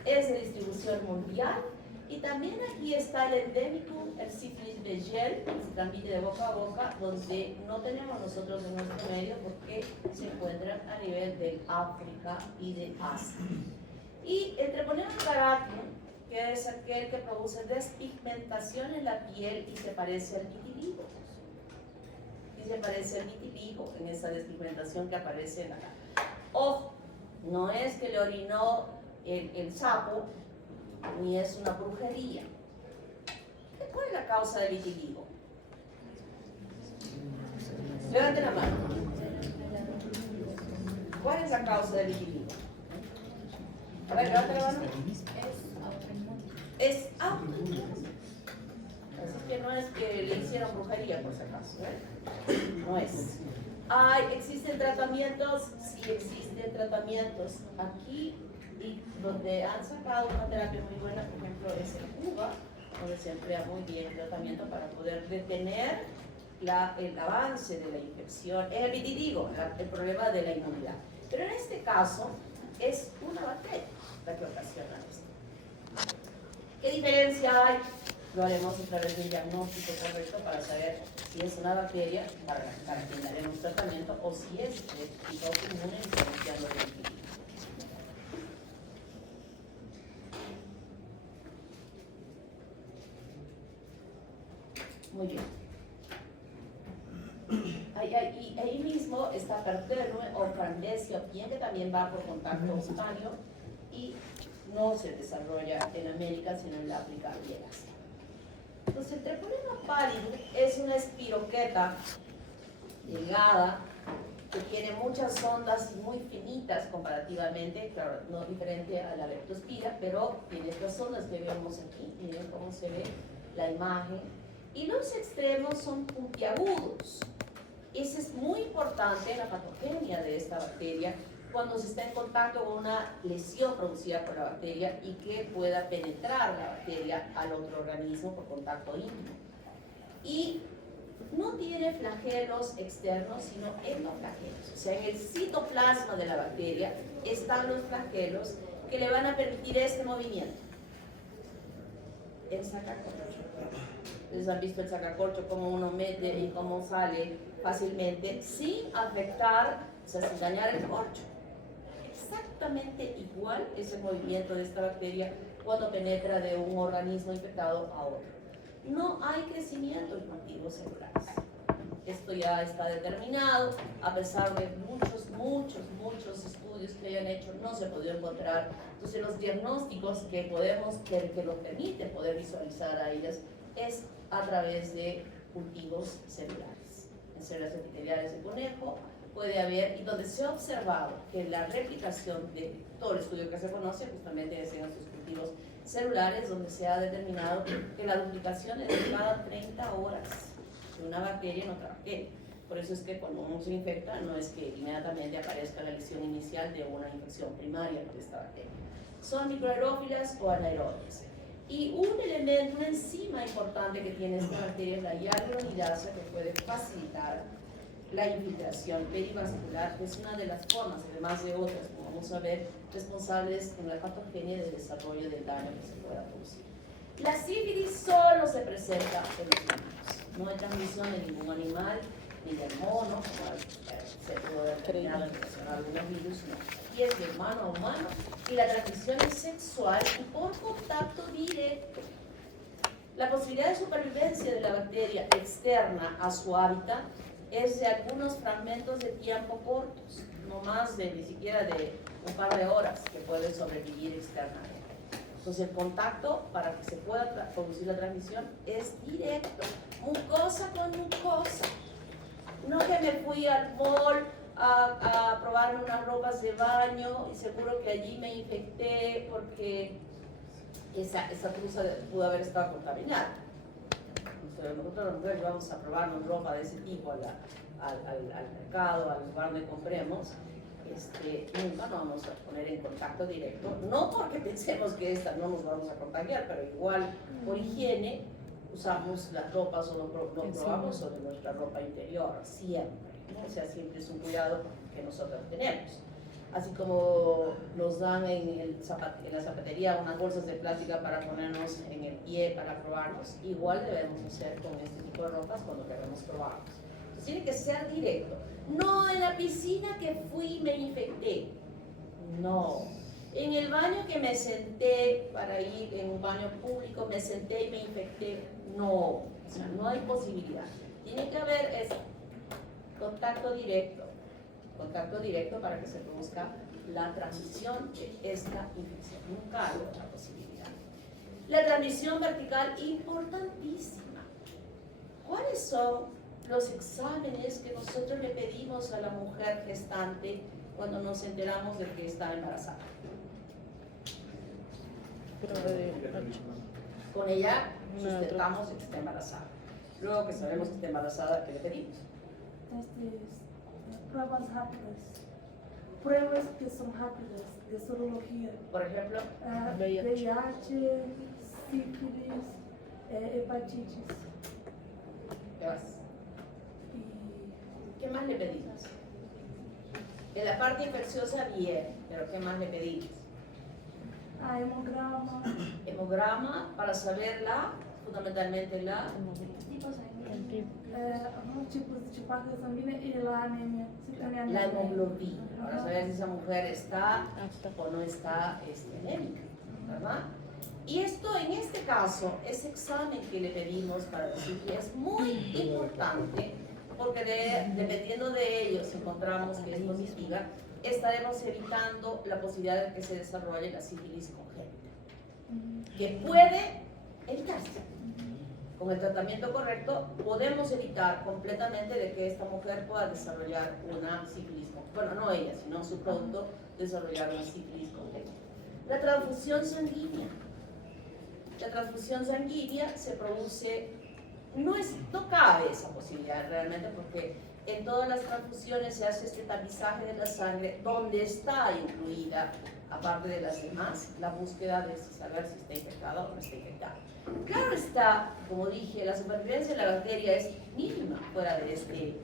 Es de distribución mundial, y también aquí está el endémico, el sífilis Begel, que se transmite de boca a boca, donde no tenemos nosotros en nuestro medio porque se encuentran a nivel de África y de Asia. Y el treponema caratum, que es aquel que produce despigmentación en la piel y se parece al vitiligo. sí se parece al vitiligo en esa despigmentación que aparece en acá. Ojo, no es que le orinó el sapo, ni es una brujería. ¿Cuál es la causa del vitiligo? Levanten la mano. ¿Cuál es la causa del vitiligo? A ver, levanten la mano. Es autoinmune. Así que no es que le hicieron brujería, por si acaso, ¿eh? No es. ¿Existen tratamientos? Sí, existen tratamientos. Aquí, y donde han sacado una terapia muy buena, por ejemplo, es en Cuba, donde se emplea muy bien el tratamiento para poder detener el avance de la infección. Es el vitiligo, el problema de la inmunidad. Pero en este caso, es una bacteria la que ocasiona esto. ¿Qué diferencia hay? Lo haremos a través de un diagnóstico correcto para saber si es una bacteria para quien daremos tratamiento o si es de tipo autoinmune diferenciando el vitiligo. Muy bien. Y ahí mismo está Perternue o Farnesia, bien que también va por contacto cutáneo y no se desarrolla en América, sino en la África y el Asia. Entonces, el Treponema pallidum es una espiroqueta delgada que tiene muchas ondas muy finitas comparativamente, claro, no diferente a la leptospira, pero tiene estas ondas que vemos aquí, miren cómo se ve la imagen, y los extremos son puntiagudos. Eso es muy importante en la patogenia de esta bacteria cuando se está en contacto con una lesión producida por la bacteria y que pueda penetrar la bacteria al otro organismo por contacto íntimo. Y no tiene flagelos externos, sino endoflagelos. O sea, en el citoplasma de la bacteria están los flagelos que le van a permitir este movimiento. El sacacorcho. Ustedes han visto el sacacorcho, cómo uno mete y cómo sale fácilmente sin afectar, o sea, sin dañar el corcho. Exactamente igual es el movimiento de esta bacteria cuando penetra de un organismo infectado a otro. No hay crecimiento en cultivos celulares. Esto ya está determinado, a pesar de muchos estudios que hayan hecho, no se ha podido encontrar. Entonces, los diagnósticos que nos permiten poder visualizar a ellas es a través de cultivos celulares. En células epiteliales de conejo puede haber, y donde se ha observado que la replicación de todo el estudio que se conoce justamente es en estos cultivos celulares, donde se ha determinado que la duplicación es de cada 30 horas de una bacteria en otra bacteria. Por eso es que cuando uno se infecta, no es que inmediatamente aparezca la lesión inicial de una infección primaria de esta bacteria. Son microaerófilas o anaerobias. Y un elemento, una enzima importante que tiene esta bacteria es la hialuronidasa, que puede facilitar la infiltración perivascular, que es una de las formas, además de otras, como vamos a ver, responsables en la patogenia del desarrollo del daño que se pueda producir. La sífilis solo se presenta en los humanos. No hay transmisión de ningún animal, ni del mono, como se pudo determinar en relación a algunos virus, no. Y es de humano a humano, y la transmisión es sexual y por contacto directo. La posibilidad de supervivencia de la bacteria externa a su hábitat es de algunos fragmentos de tiempo cortos, no más de ni siquiera de un par de horas que puede sobrevivir externamente. Entonces el contacto para que se pueda producir la transmisión es directo, mucosa con mucosa. No que me fui al mall a probarme unas ropas de baño y seguro que allí me infecté porque esa truza pudo haber estado contaminada. Nosotros las mujeres vamos a probarnos ropa de ese tipo al mercado, al lugar donde compremos, nunca nos vamos a poner en contacto directo, no porque pensemos que esta no nos vamos a contagiar, pero igual por higiene usamos las ropas o lo probamos sobre nuestra ropa interior, siempre, ¿no? O sea, siempre es un cuidado que nosotros tenemos. Así como nos dan en la zapatería unas bolsas de plástica para ponernos en el pie para probarnos, igual debemos hacer con este tipo de ropas cuando queremos probarnos. Entonces tiene que ser directo. No en la piscina que fui y me infecté. No. En el baño que me senté para ir, en un baño público, me senté y me infecté. No. O sea, no hay posibilidad. Tiene que haber Contacto directo para que se produzca la transmisión de esta infección. Nunca hay otra posibilidad. La transmisión vertical, importantísima. ¿Cuáles son los exámenes que nosotros le pedimos a la mujer gestante cuando nos enteramos de que está embarazada? Con ella sustentamos que está embarazada. Luego que sabemos que está embarazada, ¿qué le pedimos? Pruebas rápidas. Pruebas que son rápidas de sorología. Por ejemplo, VIH, sífilis, hepatitis. ¿qué más? ¿Qué más le pedimos? En la parte infecciosa, bien, pero ¿qué más le pedimos? Hemograma. Hemograma para saberla, fundamentalmente la Tipos de tipagem sanguínea y la anemia. Si tiene anemia. la hemoglobina, para saber si esa mujer está o no está anémica, ¿verdad? Y esto, en este caso, ese examen que le pedimos para decir que es muy importante, porque dependiendo de ello, si encontramos que es positiva, estaremos evitando la posibilidad de que se desarrolle la sífilis congénita, que puede evitarse. Con el tratamiento correcto podemos evitar completamente de que esta mujer pueda desarrollar una sífilis congénita. Bueno, no ella, sino su producto desarrollar una sífilis congénita. La transfusión sanguínea. La transfusión sanguínea se produce, no cabe esa posibilidad realmente, porque en todas las transfusiones se hace este tamizaje de la sangre donde está incluida, aparte de las demás, la búsqueda de saber si está infectada o no está infectada. Claro está, como dije, la supervivencia de la bacteria es mínima fuera de este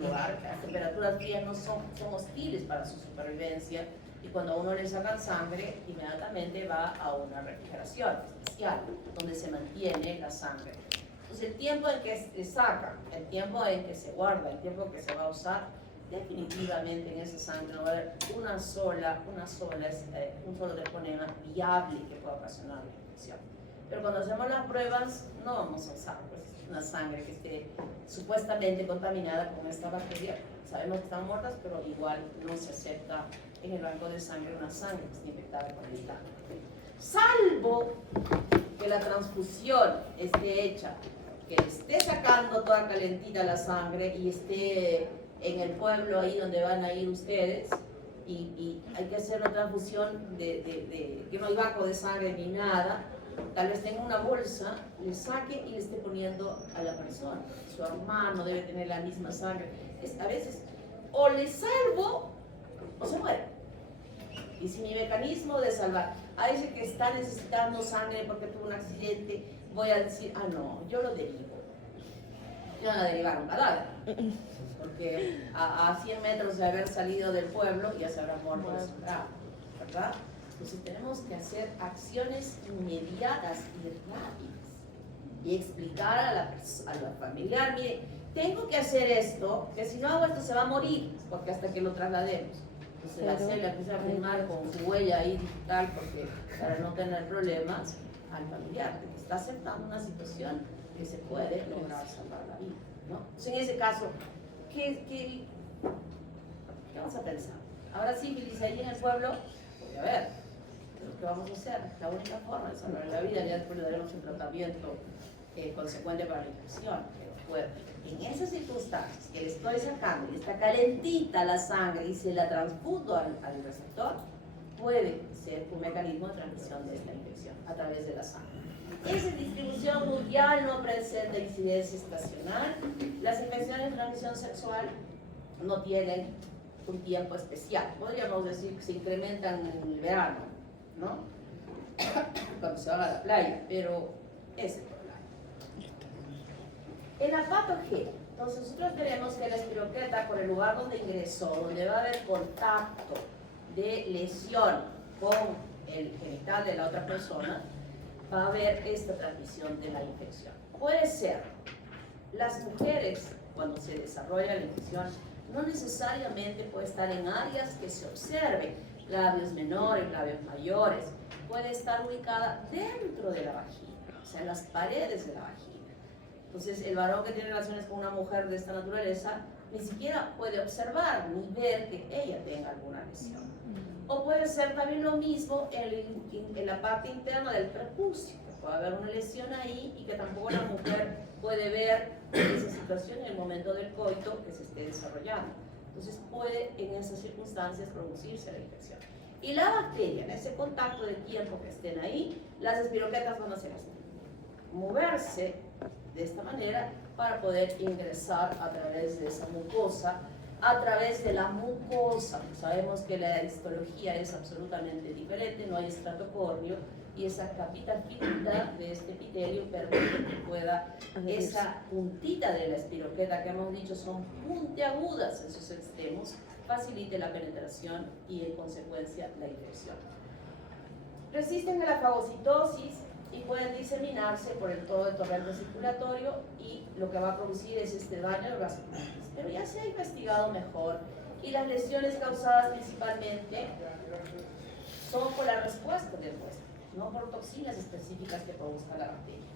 lugar. Las temperaturas frías no son hostiles para su supervivencia, y cuando a uno le sacan sangre, inmediatamente va a una refrigeración especial, donde se mantiene la sangre. Entonces, el tiempo en que se saca, el tiempo en que se guarda, el tiempo que se va a usar, definitivamente en esa sangre no va a haber un solo treponema viable que pueda ocasionar la infección. Pero cuando hacemos las pruebas, no vamos a usar pues, una sangre que esté supuestamente contaminada con esta bacteria. Sabemos que están muertas, pero igual no se acepta en el banco de sangre una sangre que esté infectada con el virus. Salvo que la transfusión esté hecha, que esté sacando toda calentita la sangre y esté en el pueblo ahí donde van a ir ustedes, y hay que hacer una transfusión que no hay banco de sangre ni nada. Tal vez tenga una bolsa, le saque y le esté poniendo a la persona. Su hermano debe tener la misma sangre. A veces o le salvo o se muere. Y si mi mecanismo de salvar a ese que está necesitando sangre porque tuvo un accidente, voy a decir, no, yo lo derivo. Yo van a derivar un cadáver. Porque a 100 metros de haber salido del pueblo ya se habrá muerto desangrado, ¿verdad? Entonces tenemos que hacer acciones inmediatas y rápidas y explicar a la familiar, mire, tengo que hacer esto, que si no hago esto se va a morir, porque hasta que lo traslademos. Entonces la célula empieza a firmar con su huella ahí digital, porque para no tener problemas al familiar, que está aceptando una situación que se puede lograr salvar la vida, ¿no? Entonces en ese caso, ¿qué vamos a pensar? Ahora sí, sífilis ahí en el pueblo, pues a ver, ¿qué vamos a hacer? La única forma de salvar la vida, ya después le daremos un tratamiento consecuente para la infección, pero fuerte. En esas circunstancias que le estoy sacando y está calentita la sangre y se la transfundo al receptor, puede ser un mecanismo de transmisión de esta infección a través de la sangre. Esa distribución mundial no presenta incidencia estacional. Las infecciones de transmisión sexual no tienen un tiempo especial. Podríamos decir que se incrementan en el verano, ¿no? Cuando se va a la playa, pero es el problema. En la patogenia, entonces nosotros tenemos que la espiroqueta, por el lugar donde ingresó, donde va a haber contacto de lesión con el genital de la otra persona, va a haber esta transmisión de la infección. Puede ser, las mujeres, cuando se desarrolla la infección, no necesariamente puede estar en áreas que se observen, labios menores, labios mayores, puede estar ubicada dentro de la vagina, o sea, en las paredes de la vagina. Entonces, el varón que tiene relaciones con una mujer de esta naturaleza ni siquiera puede observar ni ver que ella tenga alguna lesión. O puede ser también lo mismo en la parte interna del prepucio, que puede haber una lesión ahí y que tampoco la mujer puede ver esa situación en el momento del coito que se esté desarrollando. Entonces puede en esas circunstancias producirse la infección. Y la bacteria, en ese contacto de tiempo que estén ahí, las espiroquetas van a hacer así, moverse de esta manera para poder ingresar a través de esa mucosa, a través de la mucosa. Sabemos que la histología es absolutamente diferente, no hay estrato córneo, y esa capita finita de este epitelio permite que pueda, esa puntita de la espiroqueta que hemos dicho son puntiagudas en sus extremos, facilite la penetración y en consecuencia la infección. Resisten a la fagocitosis y pueden diseminarse por todo el torrente circulatorio, y lo que va a producir es este daño de vasculitis. Pero ya se ha investigado mejor y las lesiones causadas principalmente son por la respuesta del huésped, no por toxinas específicas que produzca la bacteria.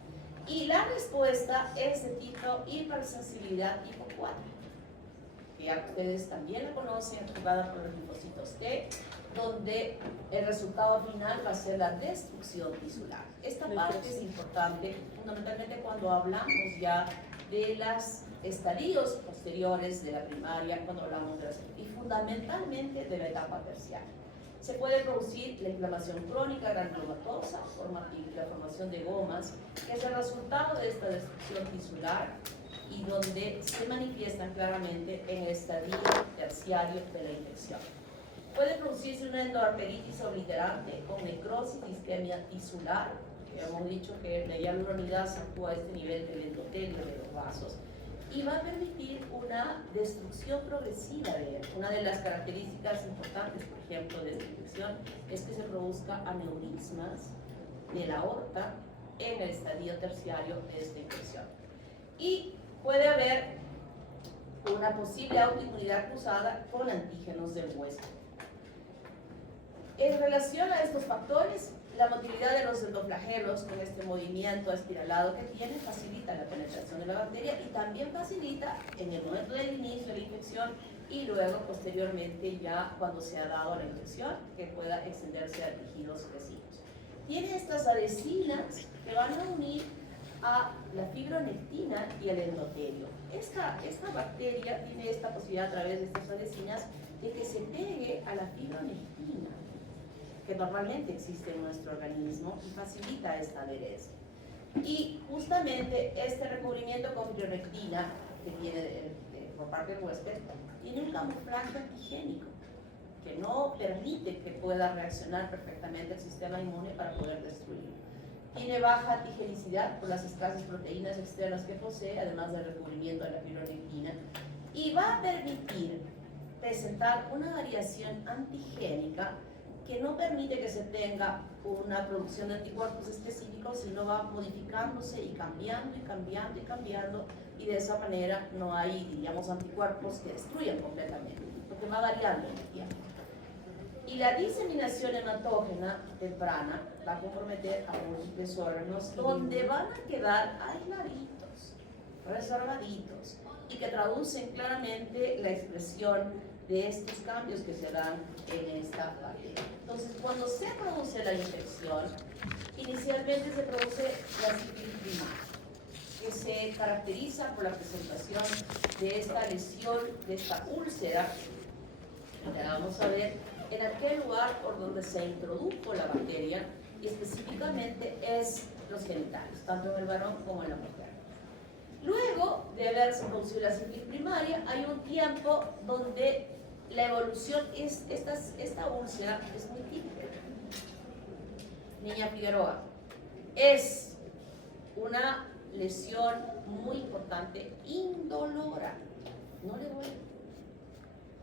Y la respuesta es de tipo hipersensibilidad tipo 4, que ya ustedes también la conocen, activada por los linfocitos T, donde el resultado final va a ser la destrucción tisular. Esta parte es importante, fundamentalmente cuando hablamos ya de los estadios posteriores de la primaria, cuando hablamos de y fundamentalmente de la etapa terciaria. Se puede producir la inflamación crónica granulomatosa, la formación de gomas, que es el resultado de esta destrucción tisular y donde se manifiestan claramente en el estadio terciario de la infección. Puede producirse una endoarteritis obliterante con necrosis y isquemia tisular, que hemos dicho que la hialuronidasa actúa a este nivel del endotelio de los vasos, y va a permitir una destrucción progresiva de él. Una de las características importantes, por ejemplo, de esta infección es que se produzca aneurismas de la aorta en el estadio terciario de esta infección. Y puede haber una posible autoinmunidad cruzada con antígenos del huésped. En relación a estos factores, la motilidad de los endoflagelos con este movimiento espiralado que tiene facilita la penetración de la bacteria y también facilita en el momento del inicio de la infección y luego posteriormente ya cuando se ha dado la infección que pueda extenderse a tejidos vecinos. Tiene estas adhesinas que van a unir a la fibronectina y el endotelio. Esta bacteria tiene esta posibilidad a través de estas adhesinas de que se pegue a la fibronectina que normalmente existe en nuestro organismo y facilita esta adherencia. Y justamente este recubrimiento con fibronectina que viene por parte del huésped tiene un camuflaje antigénico que no permite que pueda reaccionar perfectamente el sistema inmune para poder destruirlo. Tiene baja antigenicidad por las escasas proteínas externas que posee, además del recubrimiento de la fibronectina, y va a permitir presentar una variación antigénica que no permite que se tenga una producción de anticuerpos específicos, sino va modificándose y cambiando y cambiando y cambiando, y de esa manera no hay, diríamos, anticuerpos que destruyan completamente, porque va variando en el tiempo. Y la diseminación hematógena temprana va a comprometer a múltiples órganos donde van a quedar aisladitos, reservaditos, y que traducen claramente la expresión de estos cambios que se dan en esta bacteria. Entonces, cuando se produce la infección, inicialmente se produce la sífilis primaria, que se caracteriza por la presentación de esta lesión, de esta úlcera, que la vamos a ver en aquel lugar por donde se introdujo la bacteria, y específicamente es los genitales, tanto en el varón como en la mujer. Luego de haberse producido la sífilis primaria, hay un tiempo donde la evolución es, esta úlcera es muy típica. Niña Figueroa, es una lesión muy importante, indolora, no le duele.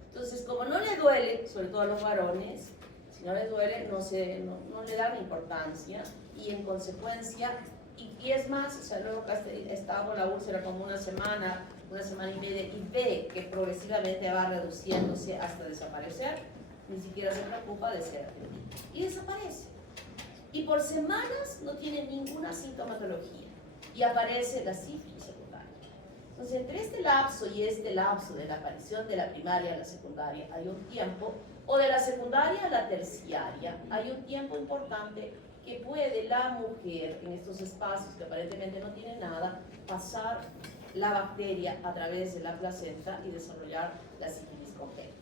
Entonces, como no le duele, sobre todo a los varones, si no le duele, no le dan importancia, y en consecuencia, y es más, o sea, luego que ha estado la úlcera como una semana y media, y ve que progresivamente va reduciéndose hasta desaparecer, ni siquiera se preocupa de ser atendida. Y desaparece. Y por semanas no tiene ninguna sintomatología. Y aparece la sífilis secundaria. Entonces, entre este lapso y este lapso de la aparición de la primaria a la secundaria hay un tiempo, o de la secundaria a la terciaria, hay un tiempo importante que puede la mujer en estos espacios que aparentemente no tienen nada, pasar la bacteria a través de la placenta y desarrollar la sífilis congénita.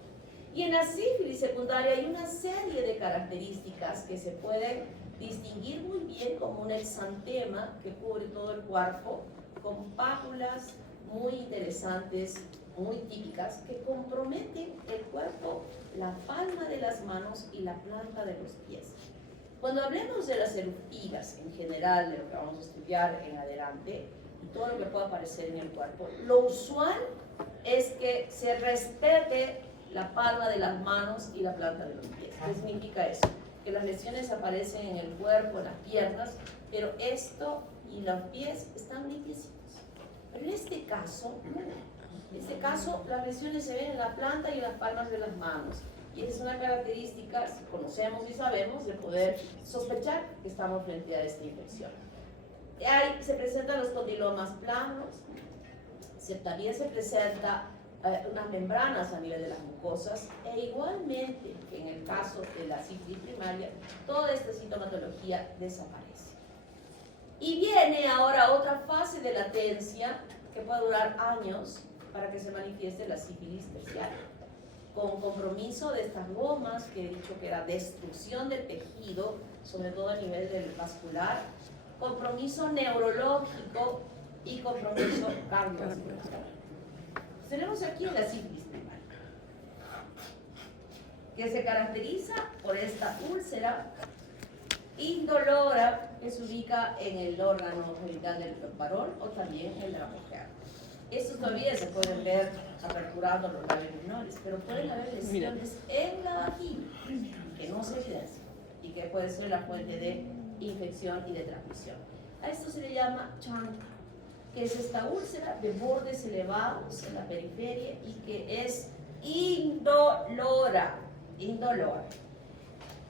Y en la sífilis secundaria hay una serie de características que se pueden distinguir muy bien como un exantema que cubre todo el cuerpo, con pápulas muy interesantes, muy típicas, que comprometen el cuerpo, la palma de las manos y la planta de los pies. Cuando hablemos de las eruptivas en general, de lo que vamos a estudiar en adelante, y todo lo que pueda aparecer en el cuerpo, lo usual es que se respete la palma de las manos y la planta de los pies. ¿Qué significa eso? Que las lesiones aparecen en el cuerpo, en las piernas, pero esto y los pies están limpiecitos. Pero en este caso, las lesiones se ven en la planta y en las palmas de las manos. Y esa es una característica, si conocemos y sabemos, de poder sospechar que estamos frente a esta infección. Ahí se presentan los condilomas planos, también se presenta unas membranas a nivel de las mucosas, e igualmente que en el caso de la sífilis primaria, toda esta sintomatología desaparece. Y viene ahora otra fase de latencia que puede durar años para que se manifieste la sífilis terciaria, con compromiso de estas gomas que he dicho que era destrucción del tejido, sobre todo a nivel del vascular, compromiso neurológico y compromiso cardiovascular. Tenemos aquí la sífilis primaria, que se caracteriza por esta úlcera indolora que se ubica en el órgano genital del varón o también en la mujer. Estos todavía se pueden ver aperturando los labios menores, pero pueden haber lesiones en la vagina que no se evidencian y que puede ser la fuente de infección y de transmisión. A esto se le llama chancre, que es esta úlcera de bordes elevados en la periferia y que es indolora.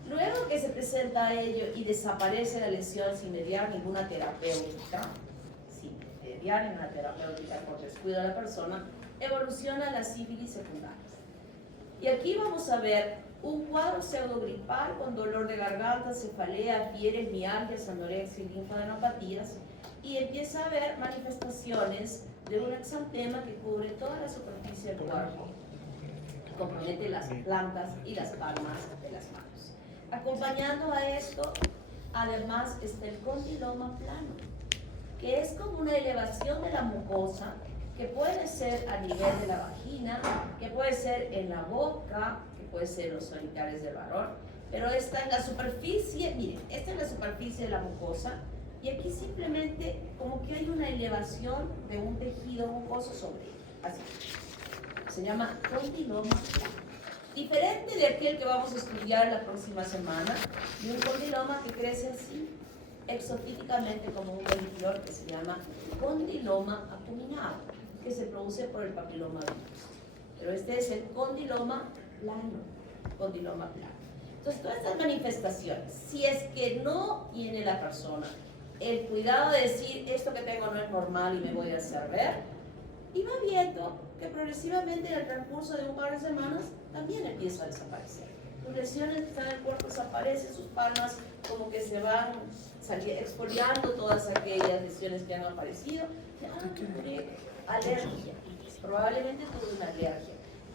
Luego que se presenta ello y desaparece la lesión sin mediar ninguna terapéutica, por descuido de la persona, evoluciona la sífilis secundaria. Y aquí vamos a ver un cuadro pseudogripal con dolor de garganta, cefalea, fiebre, mialgias, anorexia y linfadenopatías, y empieza a haber manifestaciones de un exantema que cubre toda la superficie del cuerpo, compromete las plantas y las palmas de las manos. Acompañando a esto, además está el condiloma plano, que es como una elevación de la mucosa, que puede ser a nivel de la vagina, que puede ser en la boca, que puede ser en los genitales del varón, pero está en la superficie, miren, esta es la superficie de la mucosa, y aquí simplemente como que hay una elevación de un tejido mucoso sobre él, así. Se llama condiloma plano. Diferente de aquel que vamos a estudiar la próxima semana, y un condiloma que crece así, exofíticamente como un coliflor, que se llama condiloma acuminado, que se produce por el papiloma virus. Pero este es el condiloma plano, condiloma plano. Entonces, todas estas manifestaciones, si es que no tiene la persona el cuidado de decir, esto que tengo no es normal y me voy a hacer ver, y va viendo que progresivamente en el transcurso de un par de semanas también empieza a desaparecer. Sus lesiones que están en el cuerpo desaparecen, sus palmas como que se van exfoliando todas aquellas lesiones que han aparecido. Alergia, probablemente tuve una alergia.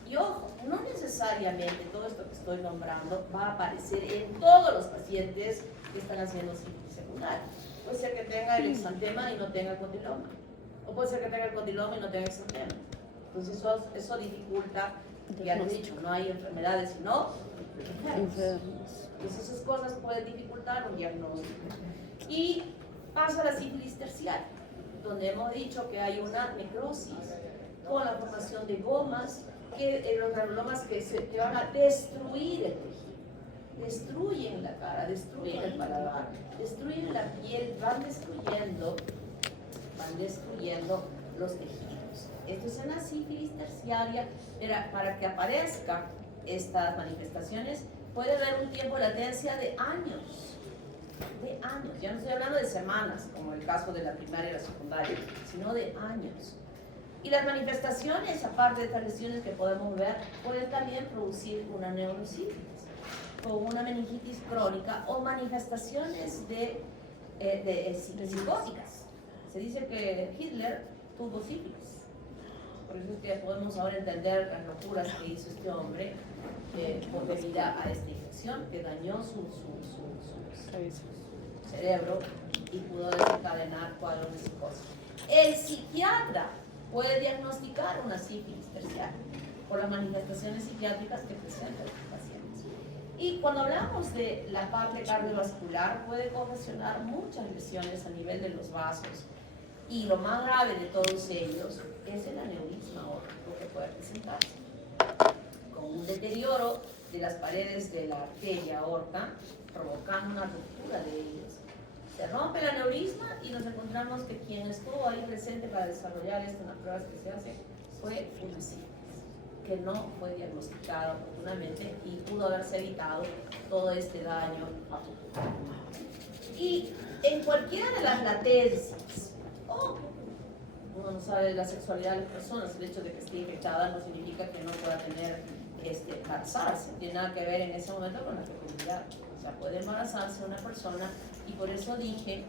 Y ojo, no necesariamente todo esto que estoy nombrando va a aparecer en todos los pacientes que están haciendo sífilis secundaria. Puede ser que tenga el exantema y no tenga el condiloma, o puede ser que tenga el condiloma y no tenga exantema. Entonces eso dificulta, ya lo he dicho, no hay enfermedades sino enfermos. Entonces esas cosas pueden dificultar un diagnóstico. Y pasa a la sífilis terciaria, donde hemos dicho que hay una necrosis con la formación de gomas, que los granulomas que van a destruir el tejido, destruyen la cara, destruyen el paladar, destruyen la piel, van destruyendo los tejidos. Esto es en la sífilis terciaria, pero para que aparezcan estas manifestaciones puede haber un tiempo de latencia de años, ya no estoy hablando de semanas, como el caso de la primaria y la secundaria, sino de años. Y las manifestaciones, aparte de estas lesiones que podemos ver, pueden también producir una neurosífilis o una meningitis crónica o manifestaciones psicóticas. Se dice que Hitler tuvo sífilis. Por eso es que podemos ahora entender las locuras que hizo este hombre por debido a esta infección que dañó su cerebro y pudo desencadenar cuadros de psicosis. El psiquiatra puede diagnosticar una sífilis terciaria por las manifestaciones psiquiátricas que presentan los pacientes. Y cuando hablamos de la parte cardiovascular, puede ocasionar muchas lesiones a nivel de los vasos. Y lo más grave de todos ellos es el aneurisma aórtico que puede presentarse con un deterioro de las paredes de la arteria aorta, provocando una ruptura de ellos. Se rompe el aneurisma y nos encontramos que quien estuvo ahí presente para desarrollar esto en las pruebas que se hacen fue una sífilis, que no fue diagnosticada oportunamente y pudo haberse evitado todo este daño a futuro. Y en cualquiera de las latencias, uno no sabe la sexualidad de las personas, el hecho de que esté infectada no significa que no pueda tener embarazarse, no tiene nada que ver en ese momento con la fecundidad. O sea, puede embarazarse una persona y por eso dije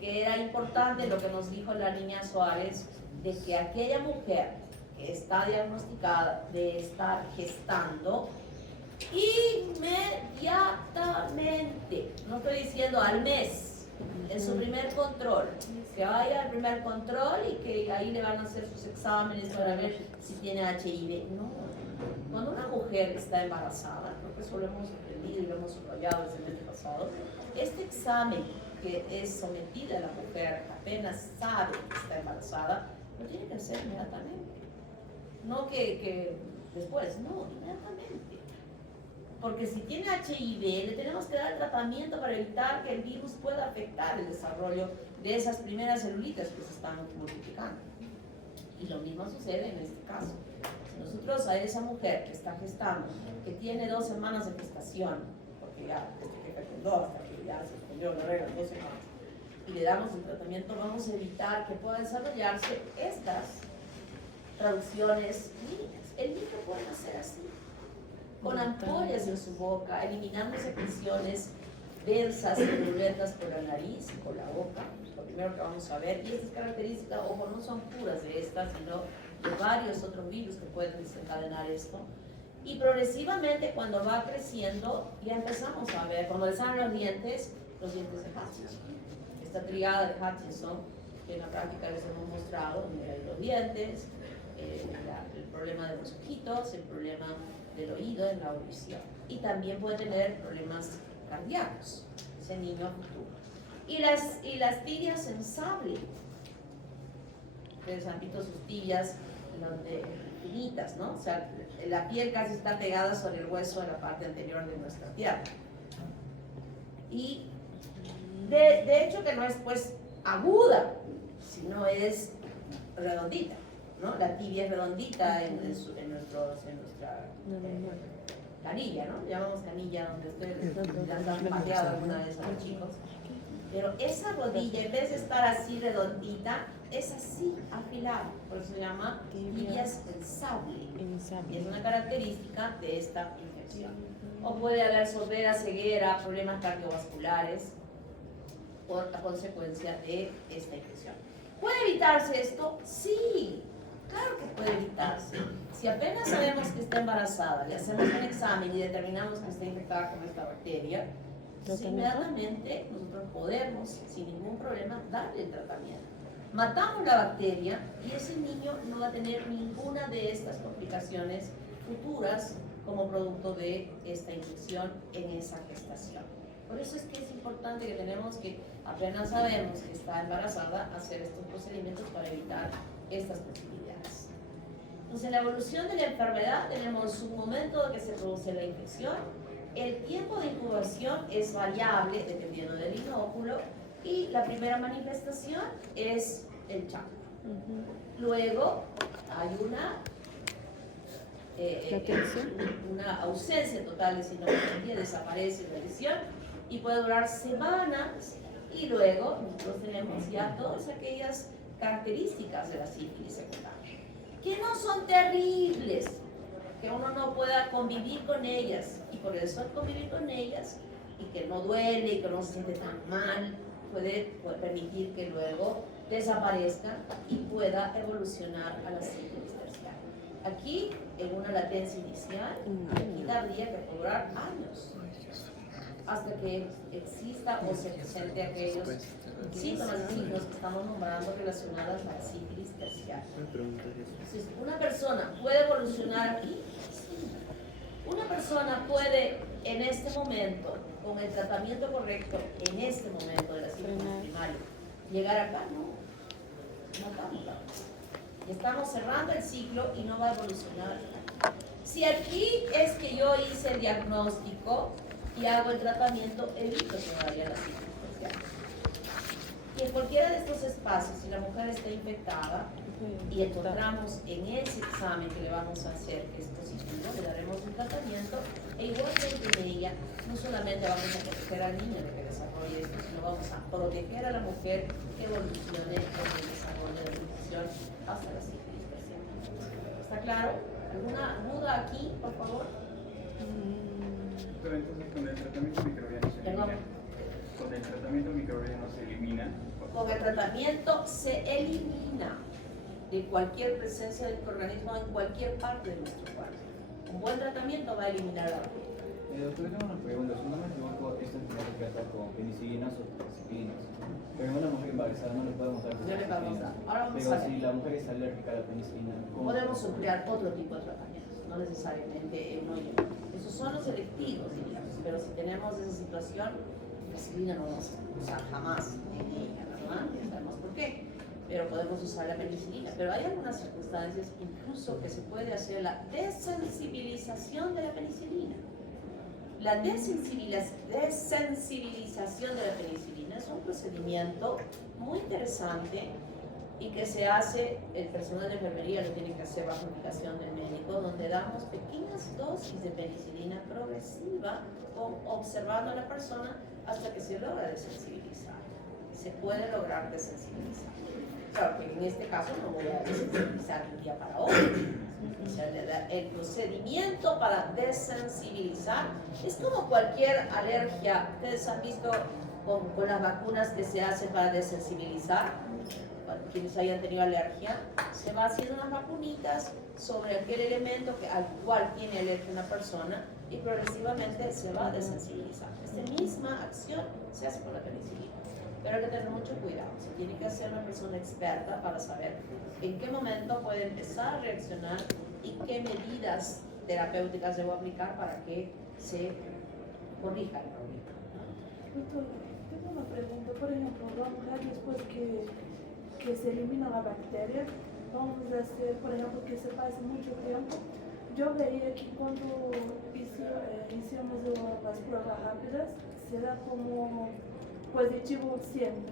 que era importante lo que nos dijo la niña Suárez, de que aquella mujer que está diagnosticada de estar gestando, inmediatamente, no estoy diciendo al mes, en su primer control, que vaya al primer control y que ahí le van a hacer sus exámenes para ver si tiene HIV. No, cuando una mujer está embarazada, creo que eso lo hemos aprendido y lo hemos subrayado desde el mes pasado, este examen que es sometido a la mujer apenas sabe que está embarazada, lo tiene que hacer inmediatamente. No que después, no, inmediatamente. Porque si tiene HIV, le tenemos que dar el tratamiento para evitar que el virus pueda afectar el desarrollo de esas primeras celulitas que se están multiplicando. Y lo mismo sucede en este caso. Si nosotros a esa mujer que está gestando, que tiene 2 semanas de gestación, porque ya que fecundó hasta que ya se cumplió la regla 2 semanas, y le damos el tratamiento, vamos a evitar que pueda desarrollarse estas traducciones clínicas. El niño puede nacer así, con ampollas en su boca, eliminando secreciones densas y violentas por la nariz y por la boca, lo primero que vamos a ver. Y estas características, ojo, no son puras de estas, sino de varios otros virus que pueden desencadenar esto. Y progresivamente, cuando va creciendo, ya empezamos a ver, cuando le salen los dientes de Hutchinson. Esta triada de Hutchinson, que en la práctica les hemos mostrado, los dientes, el problema de los ojitos, el problema del oído en la audición, y también puede tener problemas cardíacos ese niño a futuro. Y las tibias en sable, ustedes han visto sus tibias finitas, ¿no? O sea, la piel casi está pegada sobre el hueso de la parte anterior de nuestra pierna. Y de hecho que no es pues aguda, sino es redondita, ¿no? La tibia es redondita en nuestra canilla, ¿no? Llamamos canilla, donde ustedes ya han pateado alguna vez a los chicos. Pero esa rodilla, en vez de estar así redondita, es así, afilada. Por eso se llama tibias en sable. Y es una característica de esta infección. O puede haber sordera, ceguera, problemas cardiovasculares por la consecuencia de esta infección. ¿Puede evitarse esto? Sí. Claro que puede evitarse. Si apenas sabemos que está embarazada, le hacemos un examen y determinamos que está infectada con esta bacteria, inmediatamente nosotros podemos, sin ningún problema, darle el tratamiento. Matamos la bacteria y ese niño no va a tener ninguna de estas complicaciones futuras como producto de esta infección en esa gestación. Por eso es que es importante que tenemos que, apenas sabemos que está embarazada, hacer estos procedimientos para evitar estas posibilidades. Entonces, en la evolución de la enfermedad tenemos un momento en que se produce la infección, el tiempo de incubación es variable dependiendo del inóculo y la primera manifestación es el chancro. Luego hay una ausencia total de sintomatología, desaparece la lesión y puede durar semanas Y luego nosotros tenemos ya todas aquellas características de la sífilis secundaria, que no son terribles, que uno no pueda convivir con ellas, y por eso al convivir con ellas, y que no duele, y que no se siente tan mal, puede permitir que luego desaparezca y pueda evolucionar a la sífilis terciaria. Aquí, en una latencia inicial, aquí tardía que puede durar años, hasta que exista o se presente aquellos síntomas y signos que estamos nombrando relacionados a la sífilis terciaria. Entonces, una persona puede evolucionar aquí. Una persona puede, en este momento, con el tratamiento correcto, en este momento de la sífilis primaria, llegar acá, no estamos acá. Estamos cerrando el ciclo y no va a evolucionar. Si aquí es que yo hice el diagnóstico y hago el tratamiento, evito que vaya a la sífilis terciaria. Y en cualquiera de estos espacios, si la mujer está infectada y encontramos en ese examen que le vamos a hacer que es positivo, le daremos un tratamiento e igualmente en ella no solamente vamos a proteger al niño de que desarrolle esto, sino vamos a proteger a la mujer que evolucione en el desarrollo de la infección hasta la sífilis terciaria. ¿Está claro? ¿Alguna duda aquí, por favor? Pero entonces con el tratamiento microbiano se elimina. Con el tratamiento microbiano se elimina. Con el tratamiento se elimina de cualquier presencia del microorganismo en cualquier parte de nuestro cuerpo. Un buen tratamiento va a eliminar la bacteria. Doctor, tengo una pregunta. Si no me equivoco, esto es que trata con penicilinas o penicilinas. Pero a una mujer embarazada no le podemos dar. No le vamos a dar. Ahora vamos Pero a ver. si la mujer es alérgica a la penicilina, ¿cómo? Podemos emplear otro tipo de tratamientos, no necesariamente el no. Esos son los selectivos, diríamos, pero si tenemos esa situación, la penicilina no vamos a usar jamás en ella, ¿verdad? Ya sabemos por qué, pero podemos usar la penicilina. Pero hay algunas circunstancias incluso que se puede hacer la desensibilización de la penicilina. La desensibilización de la penicilina es un procedimiento muy interesante y que se hace, el personal de enfermería lo tiene que hacer bajo indicación del médico, donde damos pequeñas dosis de penicilina progresiva, observando a la persona hasta que se logra desensibilizar. Se puede lograr desensibilizar. Claro que en este caso no voy a desensibilizar de un día para otro. O sea, el procedimiento para desensibilizar es como cualquier alergia. Ustedes han visto con las vacunas que se hacen para desensibilizar. Quienes hayan tenido alergia, se va haciendo unas vacunitas sobre aquel elemento al cual tiene alergia una persona y progresivamente se va a desensibilizar. Esta misma acción se hace con la penicilina, pero hay que tener mucho cuidado. Se tiene que hacer una persona experta para saber en qué momento puede empezar a reaccionar y qué medidas terapéuticas debo aplicar para que se corrija el problema. Doctor, tengo una pregunta. Por ejemplo, la mujer después que se elimina la bacteria, vamos a hacer, por ejemplo, que se pase mucho tiempo. Yo veía que cuando hicimos las pruebas rápidas, se da como positivo siempre.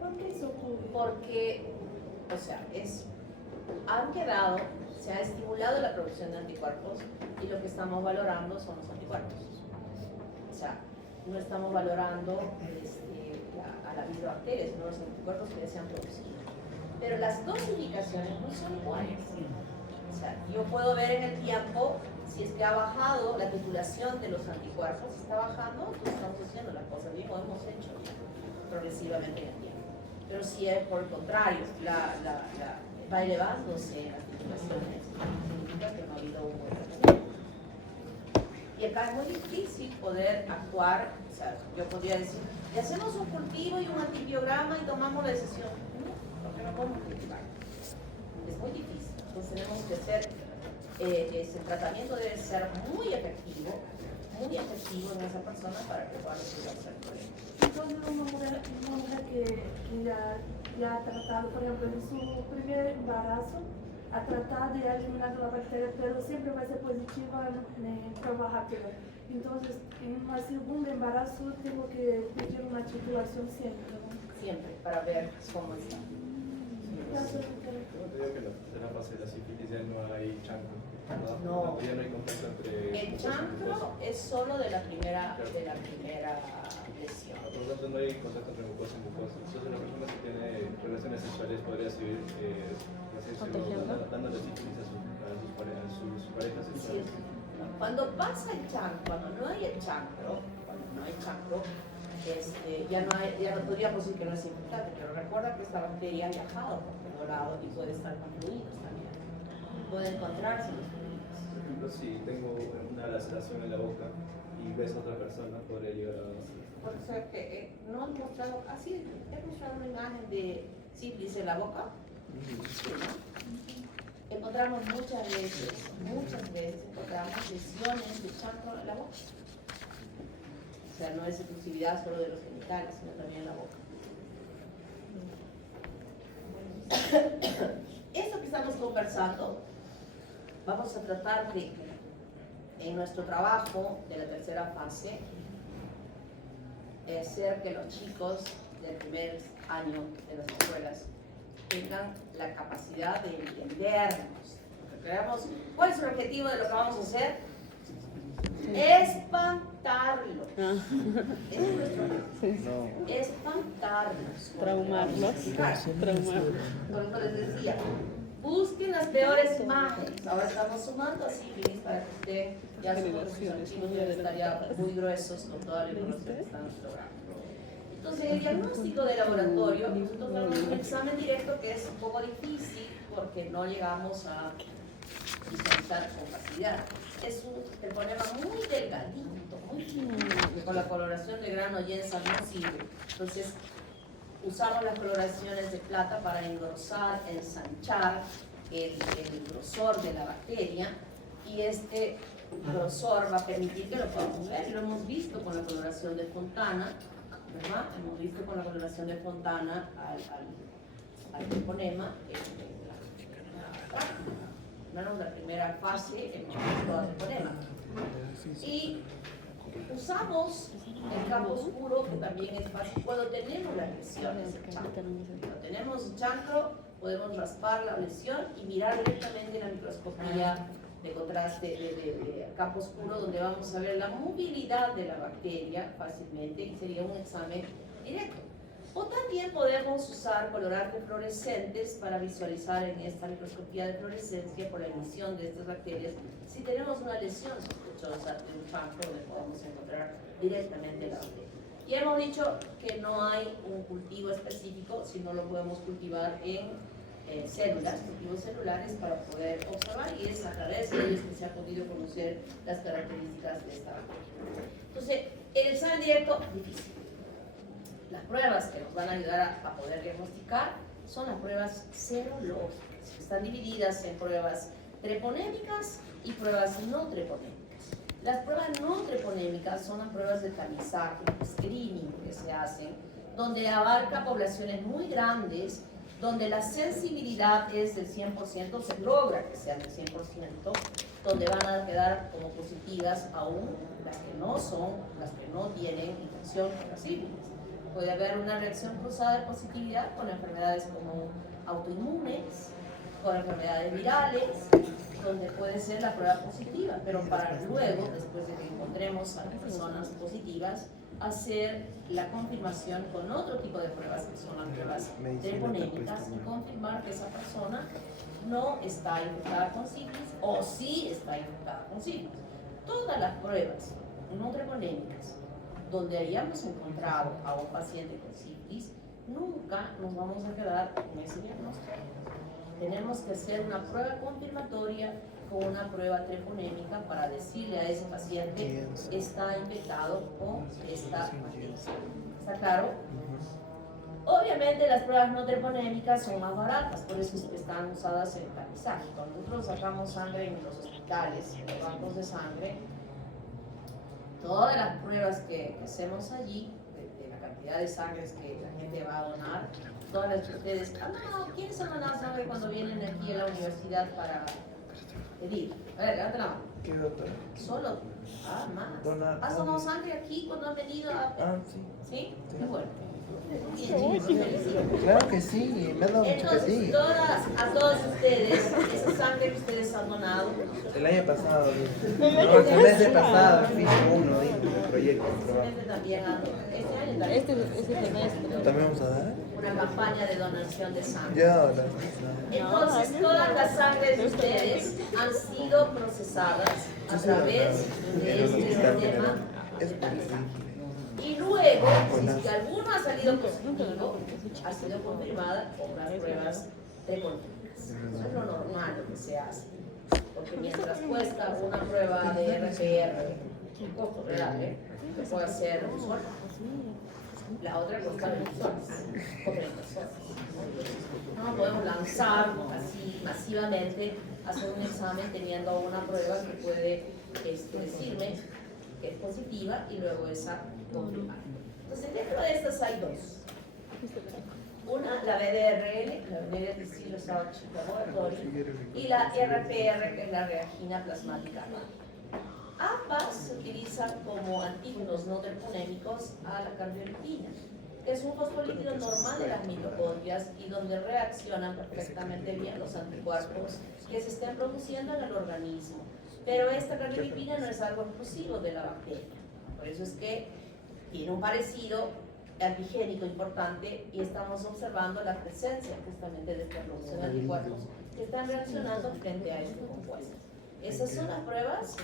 ¿Por qué eso ocurre? Porque, o sea, se ha estimulado la producción de anticuerpos y lo que estamos valorando son los anticuerpos. O sea, no estamos valorando a la bacteria, sino los anticuerpos que se han producido. Pero las dosificaciones no son iguales. O sea, yo puedo ver en el tiempo si es que ha bajado la titulación de los anticuerpos, está bajando, entonces estamos haciendo las cosas bien, o hemos hecho progresivamente en el tiempo. Pero si es por el contrario, va elevándose las titulaciones, significa que no ha habido un buen tratamiento. Y acá es muy difícil poder actuar, o sea, yo podría decir, le hacemos un cultivo y un antibiograma y tomamos la decisión. No, porque no podemos cultivar. Es muy difícil. Entonces tenemos que hacer, ese tratamiento debe ser muy efectivo en esa persona para que pueda resolverse el problema. Entonces una mujer que ya ha tratado, por ejemplo, en su primer embarazo, ha tratado y ha eliminado la bacteria, pero siempre va a ser positiva en prueba rápida. Entonces, en un segundo embarazo tengo que pedir una titulación siempre, ¿no? Siempre, para ver cómo está. Gracias, doctora. entendido que en la tercera fase de la sífilis ya no hay chancro, ¿verdad? No. Ya no hay contacto entre... El chancro es solo de la primera lesión. Por lo tanto, no hay contacto entre mucosa y mucosa. Entonces, una persona que tiene relaciones sexuales podría seguir dando la sífilis a sus parejas Sí, sexuales. cuando pasa el chancro, cuando no hay chancro, ya no podríamos decir que no es infectante, pero recuerda que esta bacteria ha viajado por todo lado y puede estar con fluidos también. Puede encontrarse en los fluidos. Por ejemplo, si tengo una laceración en la boca y ves a otra persona, podría llegar a... Por eso es que no he mostrado, he mostrado una imagen de sífilis en la boca. Sí, ¿no? Encontramos muchas veces encontramos lesiones de chancro en la boca. O sea, no es exclusividad solo de los genitales, sino también en la boca. Esto que estamos conversando, vamos a tratar de, en nuestro trabajo de la tercera fase, hacer que los chicos del primer año de las escuelas tengan la capacidad de entendernos. ¿Cuál es el objetivo de lo que vamos a hacer? Espantarlos. Es nuestro objetivo. Espantarlos. Traumarlos. Por lo que les decía, busquen las peores imágenes. Ahora estamos sumando a sífilis para que usted ya estaría muy gruesos con toda la información que estamos logrando. Entonces, el diagnóstico de laboratorio, nosotros tenemos un examen directo que es un poco difícil porque no llegamos a visualizar con facilidad. Es un treponema muy delgadito, muy fino, que con la coloración de grano yensa no sirve. Entonces, usamos las coloraciones de plata para engrosar, ensanchar el grosor de la bacteria, y este grosor va a permitir que lo podamos ver. Lo hemos visto con la coloración de Fontana, ¿verdad? Hemos visto con la coloración de Fontana al treponema la primera fase, hemos visto al treponema. Y usamos el campo oscuro, que también es fácil cuando tenemos las lesiones del chancro. Cuando tenemos chancro, podemos raspar la lesión y mirar directamente la microscopía de contraste de campo oscuro, donde vamos a ver la movilidad de la bacteria fácilmente, y sería un examen directo. O también podemos usar colorantes fluorescentes para visualizar en esta microscopía de fluorescencia por la emisión de estas bacterias si tenemos una lesión sospechosa de un chancro, donde podemos encontrar directamente la bacteria. Y hemos dicho que no hay un cultivo específico, sino lo podemos cultivar en células, cultivos celulares, para poder observar, y es a través de ellos que se ha podido conocer las características de esta bacteria. Entonces, el examen directo, difícil. Las pruebas que nos van a ayudar a poder diagnosticar son las pruebas serológicas. Están divididas en pruebas treponémicas y pruebas no treponémicas. Las pruebas no treponémicas son las pruebas de tamizaje, screening que se hacen, donde abarca poblaciones muy grandes, donde la sensibilidad es del 100%, se logra que sean del 100%, donde van a quedar como positivas aún las que no son, las que no tienen infección con la sífilis. Puede haber una reacción cruzada de positividad con enfermedades como autoinmunes, con enfermedades virales, donde puede ser la prueba positiva, pero para luego, después de que encontremos a las personas positivas, hacer la confirmación con otro tipo de pruebas, que son las pruebas treponémicas, y confirmar que esa persona no está infectada con sífilis o sí está infectada con sífilis. Todas las pruebas no treponémicas donde hayamos encontrado a un paciente con sífilis, nunca nos vamos a quedar con ese diagnóstico. Tenemos que hacer una prueba confirmatoria con una prueba treponémica para decirle a ese paciente está infectado con esta bacteria. ¿Está claro? Obviamente las pruebas no treponémicas son más baratas, por eso están usadas en el tamizaje. Cuando nosotros sacamos sangre en los hospitales, en los bancos de sangre, todas las pruebas que hacemos allí, de la cantidad de sangre que la gente va a donar, todas las que ustedes, ¿quiénes han donado sangre cuando vienen aquí a la universidad para pedir? A ver, levanta la mano. ¿Qué doctor? Solo, más. ¿Has donado sangre aquí cuando han venido a...? Sí. ¿Sí? Sí. Qué bueno. Claro que sí, me ha dado mucho que Entonces, sí. a todos ustedes, esa sangre que ustedes han donado, El año pasado, no, el semestre pasado, fui uno del proyecto. también este año también, ¿También vamos a dar? una campaña de donación de sangre. Ya, Entonces, todas las sangres de ustedes han sido procesadas a través de este sistema. Es posible. Y luego, si es que alguno ha salido positivo, ha sido confirmada con las pruebas treponéricas. Eso es lo normal, lo que se hace. Porque mientras cuesta una prueba de RPR, un costo real, que puede hacer un sol, la otra cuesta 20 soles, o 30 soles. No podemos lanzar así masivamente, hacer un examen teniendo una prueba que puede decirme que es positiva y luego esa confirmar. Entonces, dentro de estas hay dos. Una, la BDRL, la Benedict Disease Research Laboratory, y la RPR, que es la reagina plasmática. Ambas se utilizan como antígenos no termonémicos a la cardiolipina, que es un fosfolípido normal de las mitocondrias y donde reaccionan perfectamente bien los anticuerpos que se estén produciendo en el organismo. Pero esta cardiolipina no es algo exclusivo de la bacteria, por eso es que tiene un parecido antigénico importante y estamos observando la presencia justamente de esta producción de anticuerpos que están reaccionando frente a este compuesto. Esas son las pruebas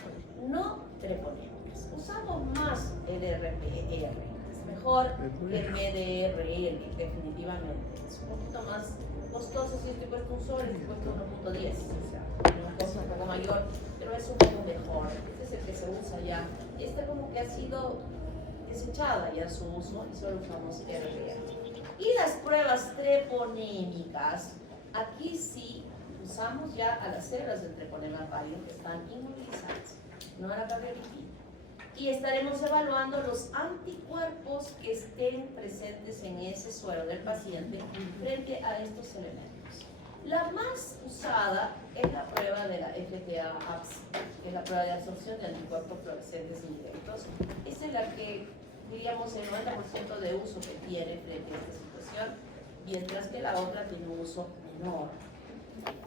no treponémicas. Usamos más el RPR, es mejor que el BDRL, definitivamente. Es un poquito más costoso si este cuesta un sol, este cuesta 1.10, o sea, tiene un costo un poco mayor, pero es un poco mejor. Este es el que se usa ya. Este como que ha sido desechada ya su uso y solo usamos RPR. Y las pruebas treponémicas, aquí sí usamos ya a las células del treponema vario que están inmovilizadas, no a la cardiolipina. Y estaremos evaluando los anticuerpos que estén presentes en ese suero del paciente frente a estos elementos. La más usada es la prueba de la FTA-APS, que es la prueba de absorción de anticuerpos fluorescentes indirectos. Esa es la que, diríamos, el 90% de uso que tiene frente a esta situación, mientras que la otra tiene un uso menor.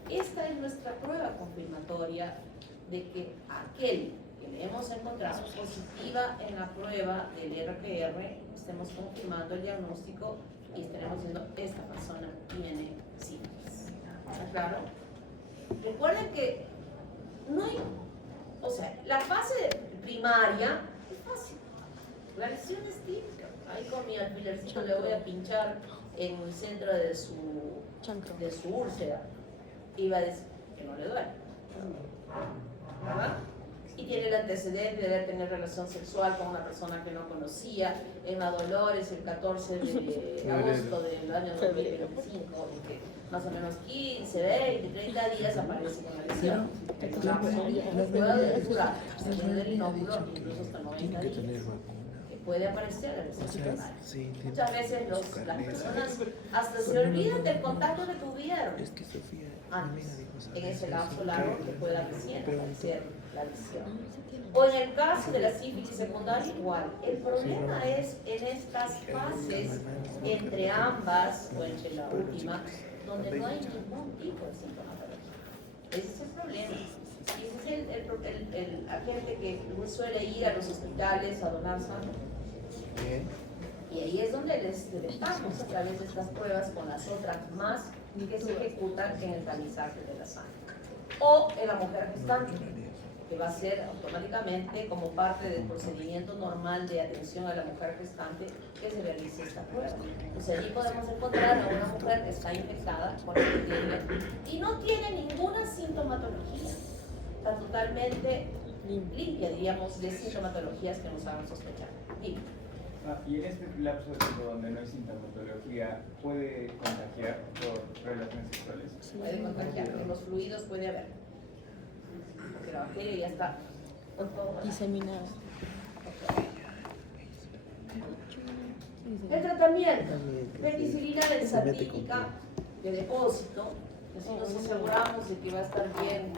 Esta es nuestra prueba confirmatoria de que aquel que le hemos encontrado positiva en la prueba del RPR, estemos confirmando el diagnóstico y estaremos diciendo esta persona tiene síntomas. ¿Está claro? Recuerden que no hay, o sea, la fase primaria es fácil. La lesión es típica. Ahí con mi alfilercito le voy a pinchar en el centro de su úlcera y va a decir que no le duele. ¿Verdad? Y tiene el antecedente de haber tenido relación sexual con una persona que no conocía en la Dolores el 14 de agosto del año 2025, y que más o menos 15, 20, 30 días aparece con la lesión. Puede durar, del inóculo, incluso hasta 90 días. Puede aparecer la lesión primaria. Muchas veces las personas hasta se olvidan del contacto que tuvieron antes, en ese lapso largo que pueda recién aparecer la lesión. O en el caso de la sífilis secundaria igual. El problema es en estas fases entre ambas o entre la última, donde no hay ningún tipo de sintomatología. Ese es el problema. Y ese es el agente que suele ir a los hospitales a donar sangre. Y ahí es donde les detectamos a través de estas pruebas con las otras más que se ejecutan en el tamizaje de la sangre. O en la mujer gestante, que va a ser automáticamente como parte del procedimiento normal de atención a la mujer gestante que se realice esta prueba. Entonces allí podemos encontrar a una mujer que está infectada con la epidemia y no tiene ninguna sintomatología. Está totalmente limpia, diríamos, de sintomatologías que nos hagan sospechar. Limpia. Y en este lapso de tiempo donde no hay sintomatología, ¿puede contagiar por relaciones sexuales? Puede contagiar, en los fluidos puede haber. Porque la bacteria ya está diseminada. El tratamiento, penicilina benzatínica de depósito, así nos aseguramos de que va a estar bien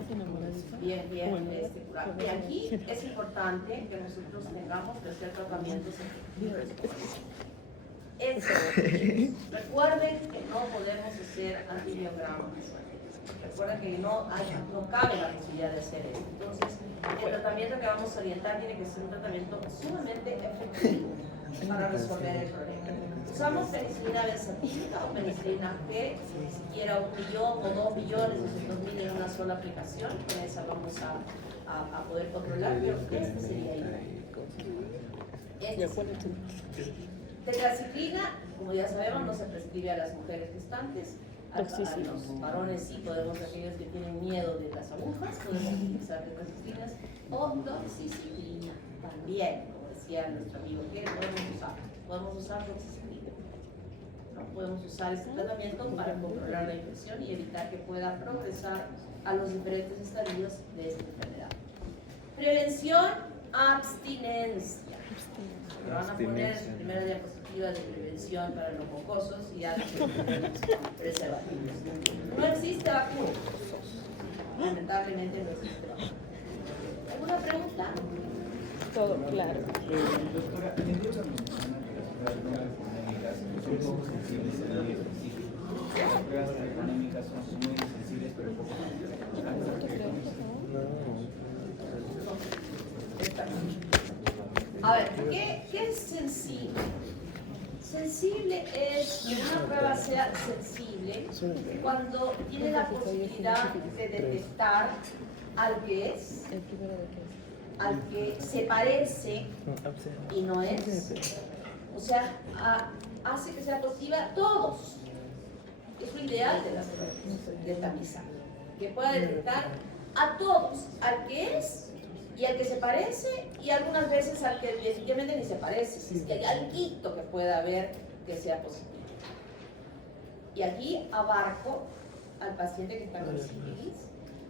curado. Y aquí es importante que nosotros tengamos que hacer tratamientos efectivos. Recuerden que no podemos hacer antibiogramas. Recuerden que no cabe la posibilidad de hacer eso. Entonces, el tratamiento que vamos a orientar tiene que ser un tratamiento sumamente efectivo para resolver el problema. Usamos penicilina benzatínica o penicilina G, ni siquiera 1 millón o 2 millones o 200.000 en una sola aplicación. Con esa vamos a poder controlar, pero este sería ideal. Tetraciclina, como ya sabemos, no se prescribe a las mujeres gestantes. A los varones sí podemos, aquellos que tienen miedo de las agujas, podemos utilizar tetraciclinas o doxiciclina también, como decía nuestro amigo, que podemos usar doxiciclina. No podemos usar este tratamiento para controlar la infección y evitar que pueda progresar a los diferentes estadios de esta enfermedad. Prevención, abstinencia. Me van a poner en primera diapositiva de prevención para los mocosos y ya preservativos. No existe vacuna. Lamentablemente no existe vacuna. ¿Alguna pregunta? Todo claro. Doctora, en el libro menciona que las pruebas económicas son poco sensibles y muy específicas. Las pruebas económicas son muy sensibles pero poco sensibles. A ver, ¿qué es sensible? Sensible es que una prueba sea sensible cuando tiene la posibilidad de detectar al que es, al que se parece y no es. O sea, hace que sea positiva todos. Es lo ideal de las pruebas de tamizaje, que pueda detectar a todos, al que es y al que se parece, y algunas veces al que definitivamente ni se parece, si es que hay algo que pueda haber que sea positivo. Y aquí abarco al paciente que está con sífilis,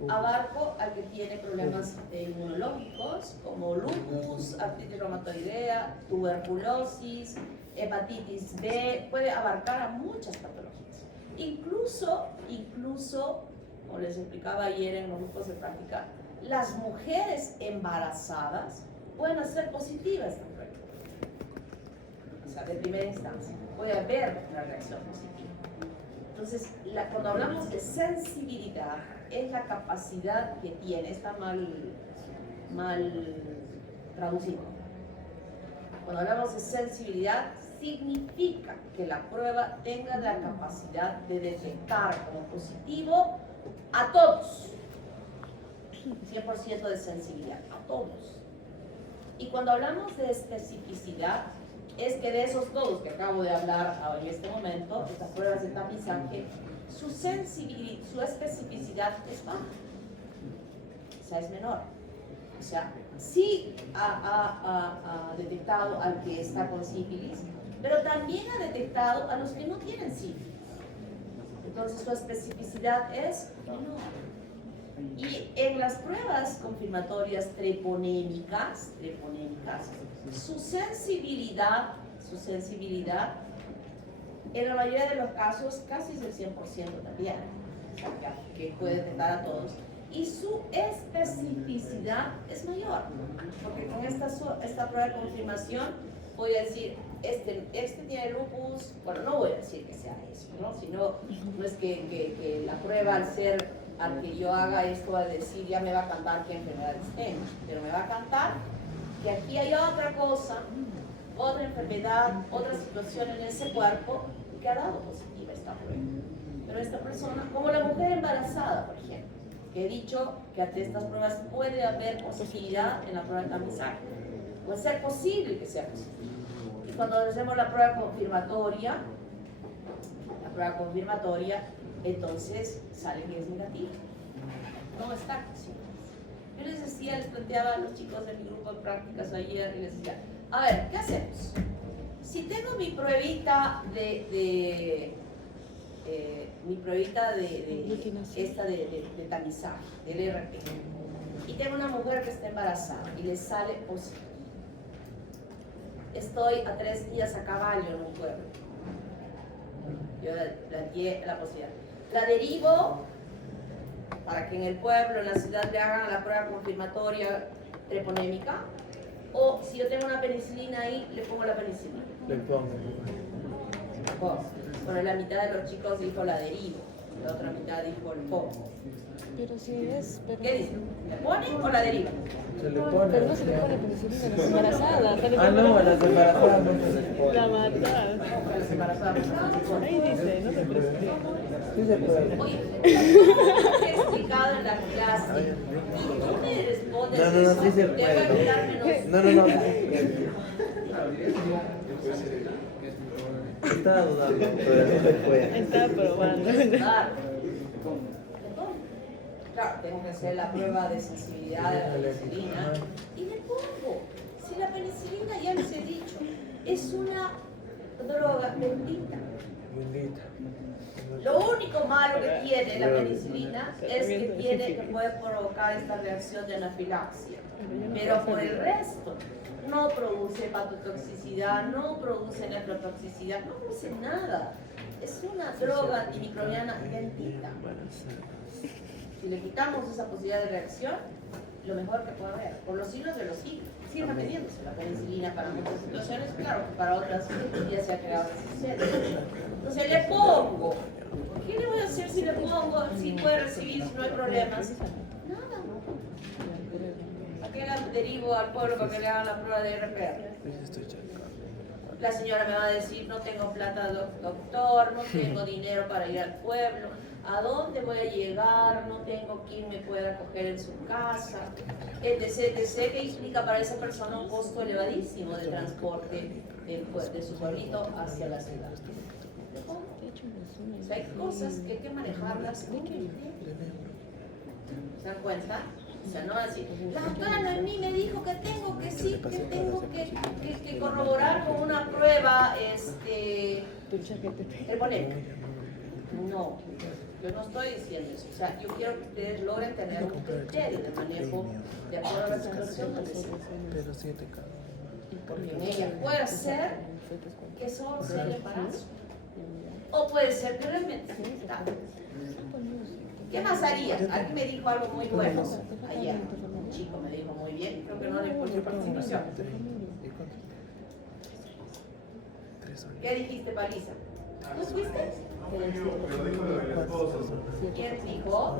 abarco al que tiene problemas inmunológicos como lupus, artritis reumatoidea, tuberculosis, hepatitis B, puede abarcar a muchas patologías. Incluso, como les explicaba ayer en los grupos de práctica, las mujeres embarazadas pueden ser positivas esta prueba. O sea, de primera instancia, puede haber una reacción positiva. Entonces, cuando hablamos de sensibilidad, es la capacidad que tiene, está mal traducido. Cuando hablamos de sensibilidad, significa que la prueba tenga la capacidad de detectar como positivo a todos. 100% de sensibilidad, a todos. Y cuando hablamos de especificidad, es que de esos todos que acabo de hablar en este momento, estas pruebas de tamizaje, su sensibilidad, su especificidad es baja, o sea, es menor. O sea, sí ha detectado al que está con sífilis, pero también ha detectado a los que no tienen sífilis. Entonces su especificidad es menor. Y en las pruebas confirmatorias treponémicas, su sensibilidad, en la mayoría de los casos casi es el 100% también, o sea, que puede detectar a todos. Y su especificidad es mayor, porque con esta prueba de confirmación voy a decir, este tiene lupus, bueno, no voy a decir que sea eso, ¿no? Sino, no es que la prueba al que yo haga esto va a decir, ya me va a cantar qué enfermedades tengo, pero me va a cantar que aquí hay otra cosa, otra enfermedad, otra situación en ese cuerpo que ha dado positiva esta prueba. Pero esta persona, como la mujer embarazada, por ejemplo, que he dicho que ante estas pruebas puede haber positividad en la prueba de tamizaje, puede ser posible que sea positivo. Y cuando hacemos la prueba confirmatoria, entonces sale que es negativo. No está positivo. Yo les decía, les planteaba a los chicos de mi grupo de prácticas ayer y les decía, a ver, ¿qué hacemos? Si tengo mi pruebita de tamizaje, del RT, y tengo una mujer que está embarazada y le sale positivo. Estoy a 3 días a caballo en un pueblo. Yo planteé la posibilidad. La derivo para que en el pueblo, en la ciudad, le hagan la prueba confirmatoria treponémica, o si yo tengo una penicilina ahí, le pongo la penicilina. Le pongo. pongo. Bueno, la mitad de los chicos dijo la derivo, la otra mitad dijo el pongo. Pero si es... Pero... ¿Qué dice? ¿Le pone o la deriva? Se le pone. Pero no se le pone penicilina a las embarazadas. Ah, no, a las embarazadas no se les pone. La matas. A las embarazadas no se pone. Ahí dice, no te prescribe. Sí se puede. Oye, he explicado en la clase y tú me respondes No, eso, sí se te voy a puede. quitar menos. No. Estaba dudando, pero sí se puede. Está probando. Claro. Claro, tengo que hacer la prueba de sensibilidad de la penicilina y le pongo. Si la penicilina, ya les he dicho, es una droga bendita. Bendita. Lo único malo que tiene la penicilina es que puede provocar esta reacción de anafilaxia. Pero por el resto, no produce hepatotoxicidad, no produce nefrotoxicidad, no produce nada. Es una droga antimicrobiana bendita. Si le quitamos esa posibilidad de reacción, lo mejor que puede haber, por los siglos de los siglos, sigue manteniéndose la penicilina para muchas situaciones, claro que para otras ya se ha creado resistencia. Entonces le pongo. ¿Qué le voy a hacer si le pongo? Si puede recibir, si no hay problemas. Nada. ¿A qué la derivo al pueblo para que le hagan la prueba de RPR? La señora me va a decir, no tengo plata, doctor, no tengo dinero para ir al pueblo. ¿A dónde voy a llegar? No tengo quien me pueda acoger en su casa, etc. Que implica para esa persona un costo elevadísimo de transporte de su pueblito hacia la ciudad. O sea, hay cosas que hay que manejarlas muy bien. ¿Se dan cuenta? O sea, no así, la doctora Noemí me dijo que tengo que sí, que tengo que corroborar con una prueba treponémica. No, yo no estoy diciendo eso. O sea, yo quiero que ustedes logren tener un criterio de manejo de acuerdo a la situación donde se encuentran. Porque en ella puede ser que solo sea el embarazo. O puede ser que realmente sea inevitable. ¿Qué más haría? Alguien me dijo algo muy bueno ayer. Un chico me dijo muy bien, creo que no le importa participación. ¿Qué dijiste, Palisa? ¿Tú fuiste? ¿Quién dijo?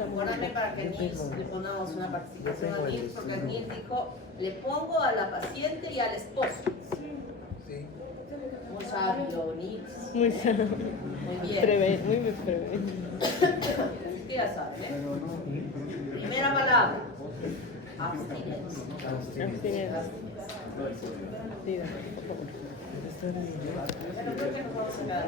Acuérdame para que Nils le pongamos una participación a Nils, porque Nils dijo, le pongo a la paciente y al esposo. Muy sabio, Nils. Muy sano. Muy bien. Muy bien prevenido. Usted ya sabe, ¿eh? Primera palabra. Abstinencia. Abstinencia. Pero creo que nos vamos a quedar.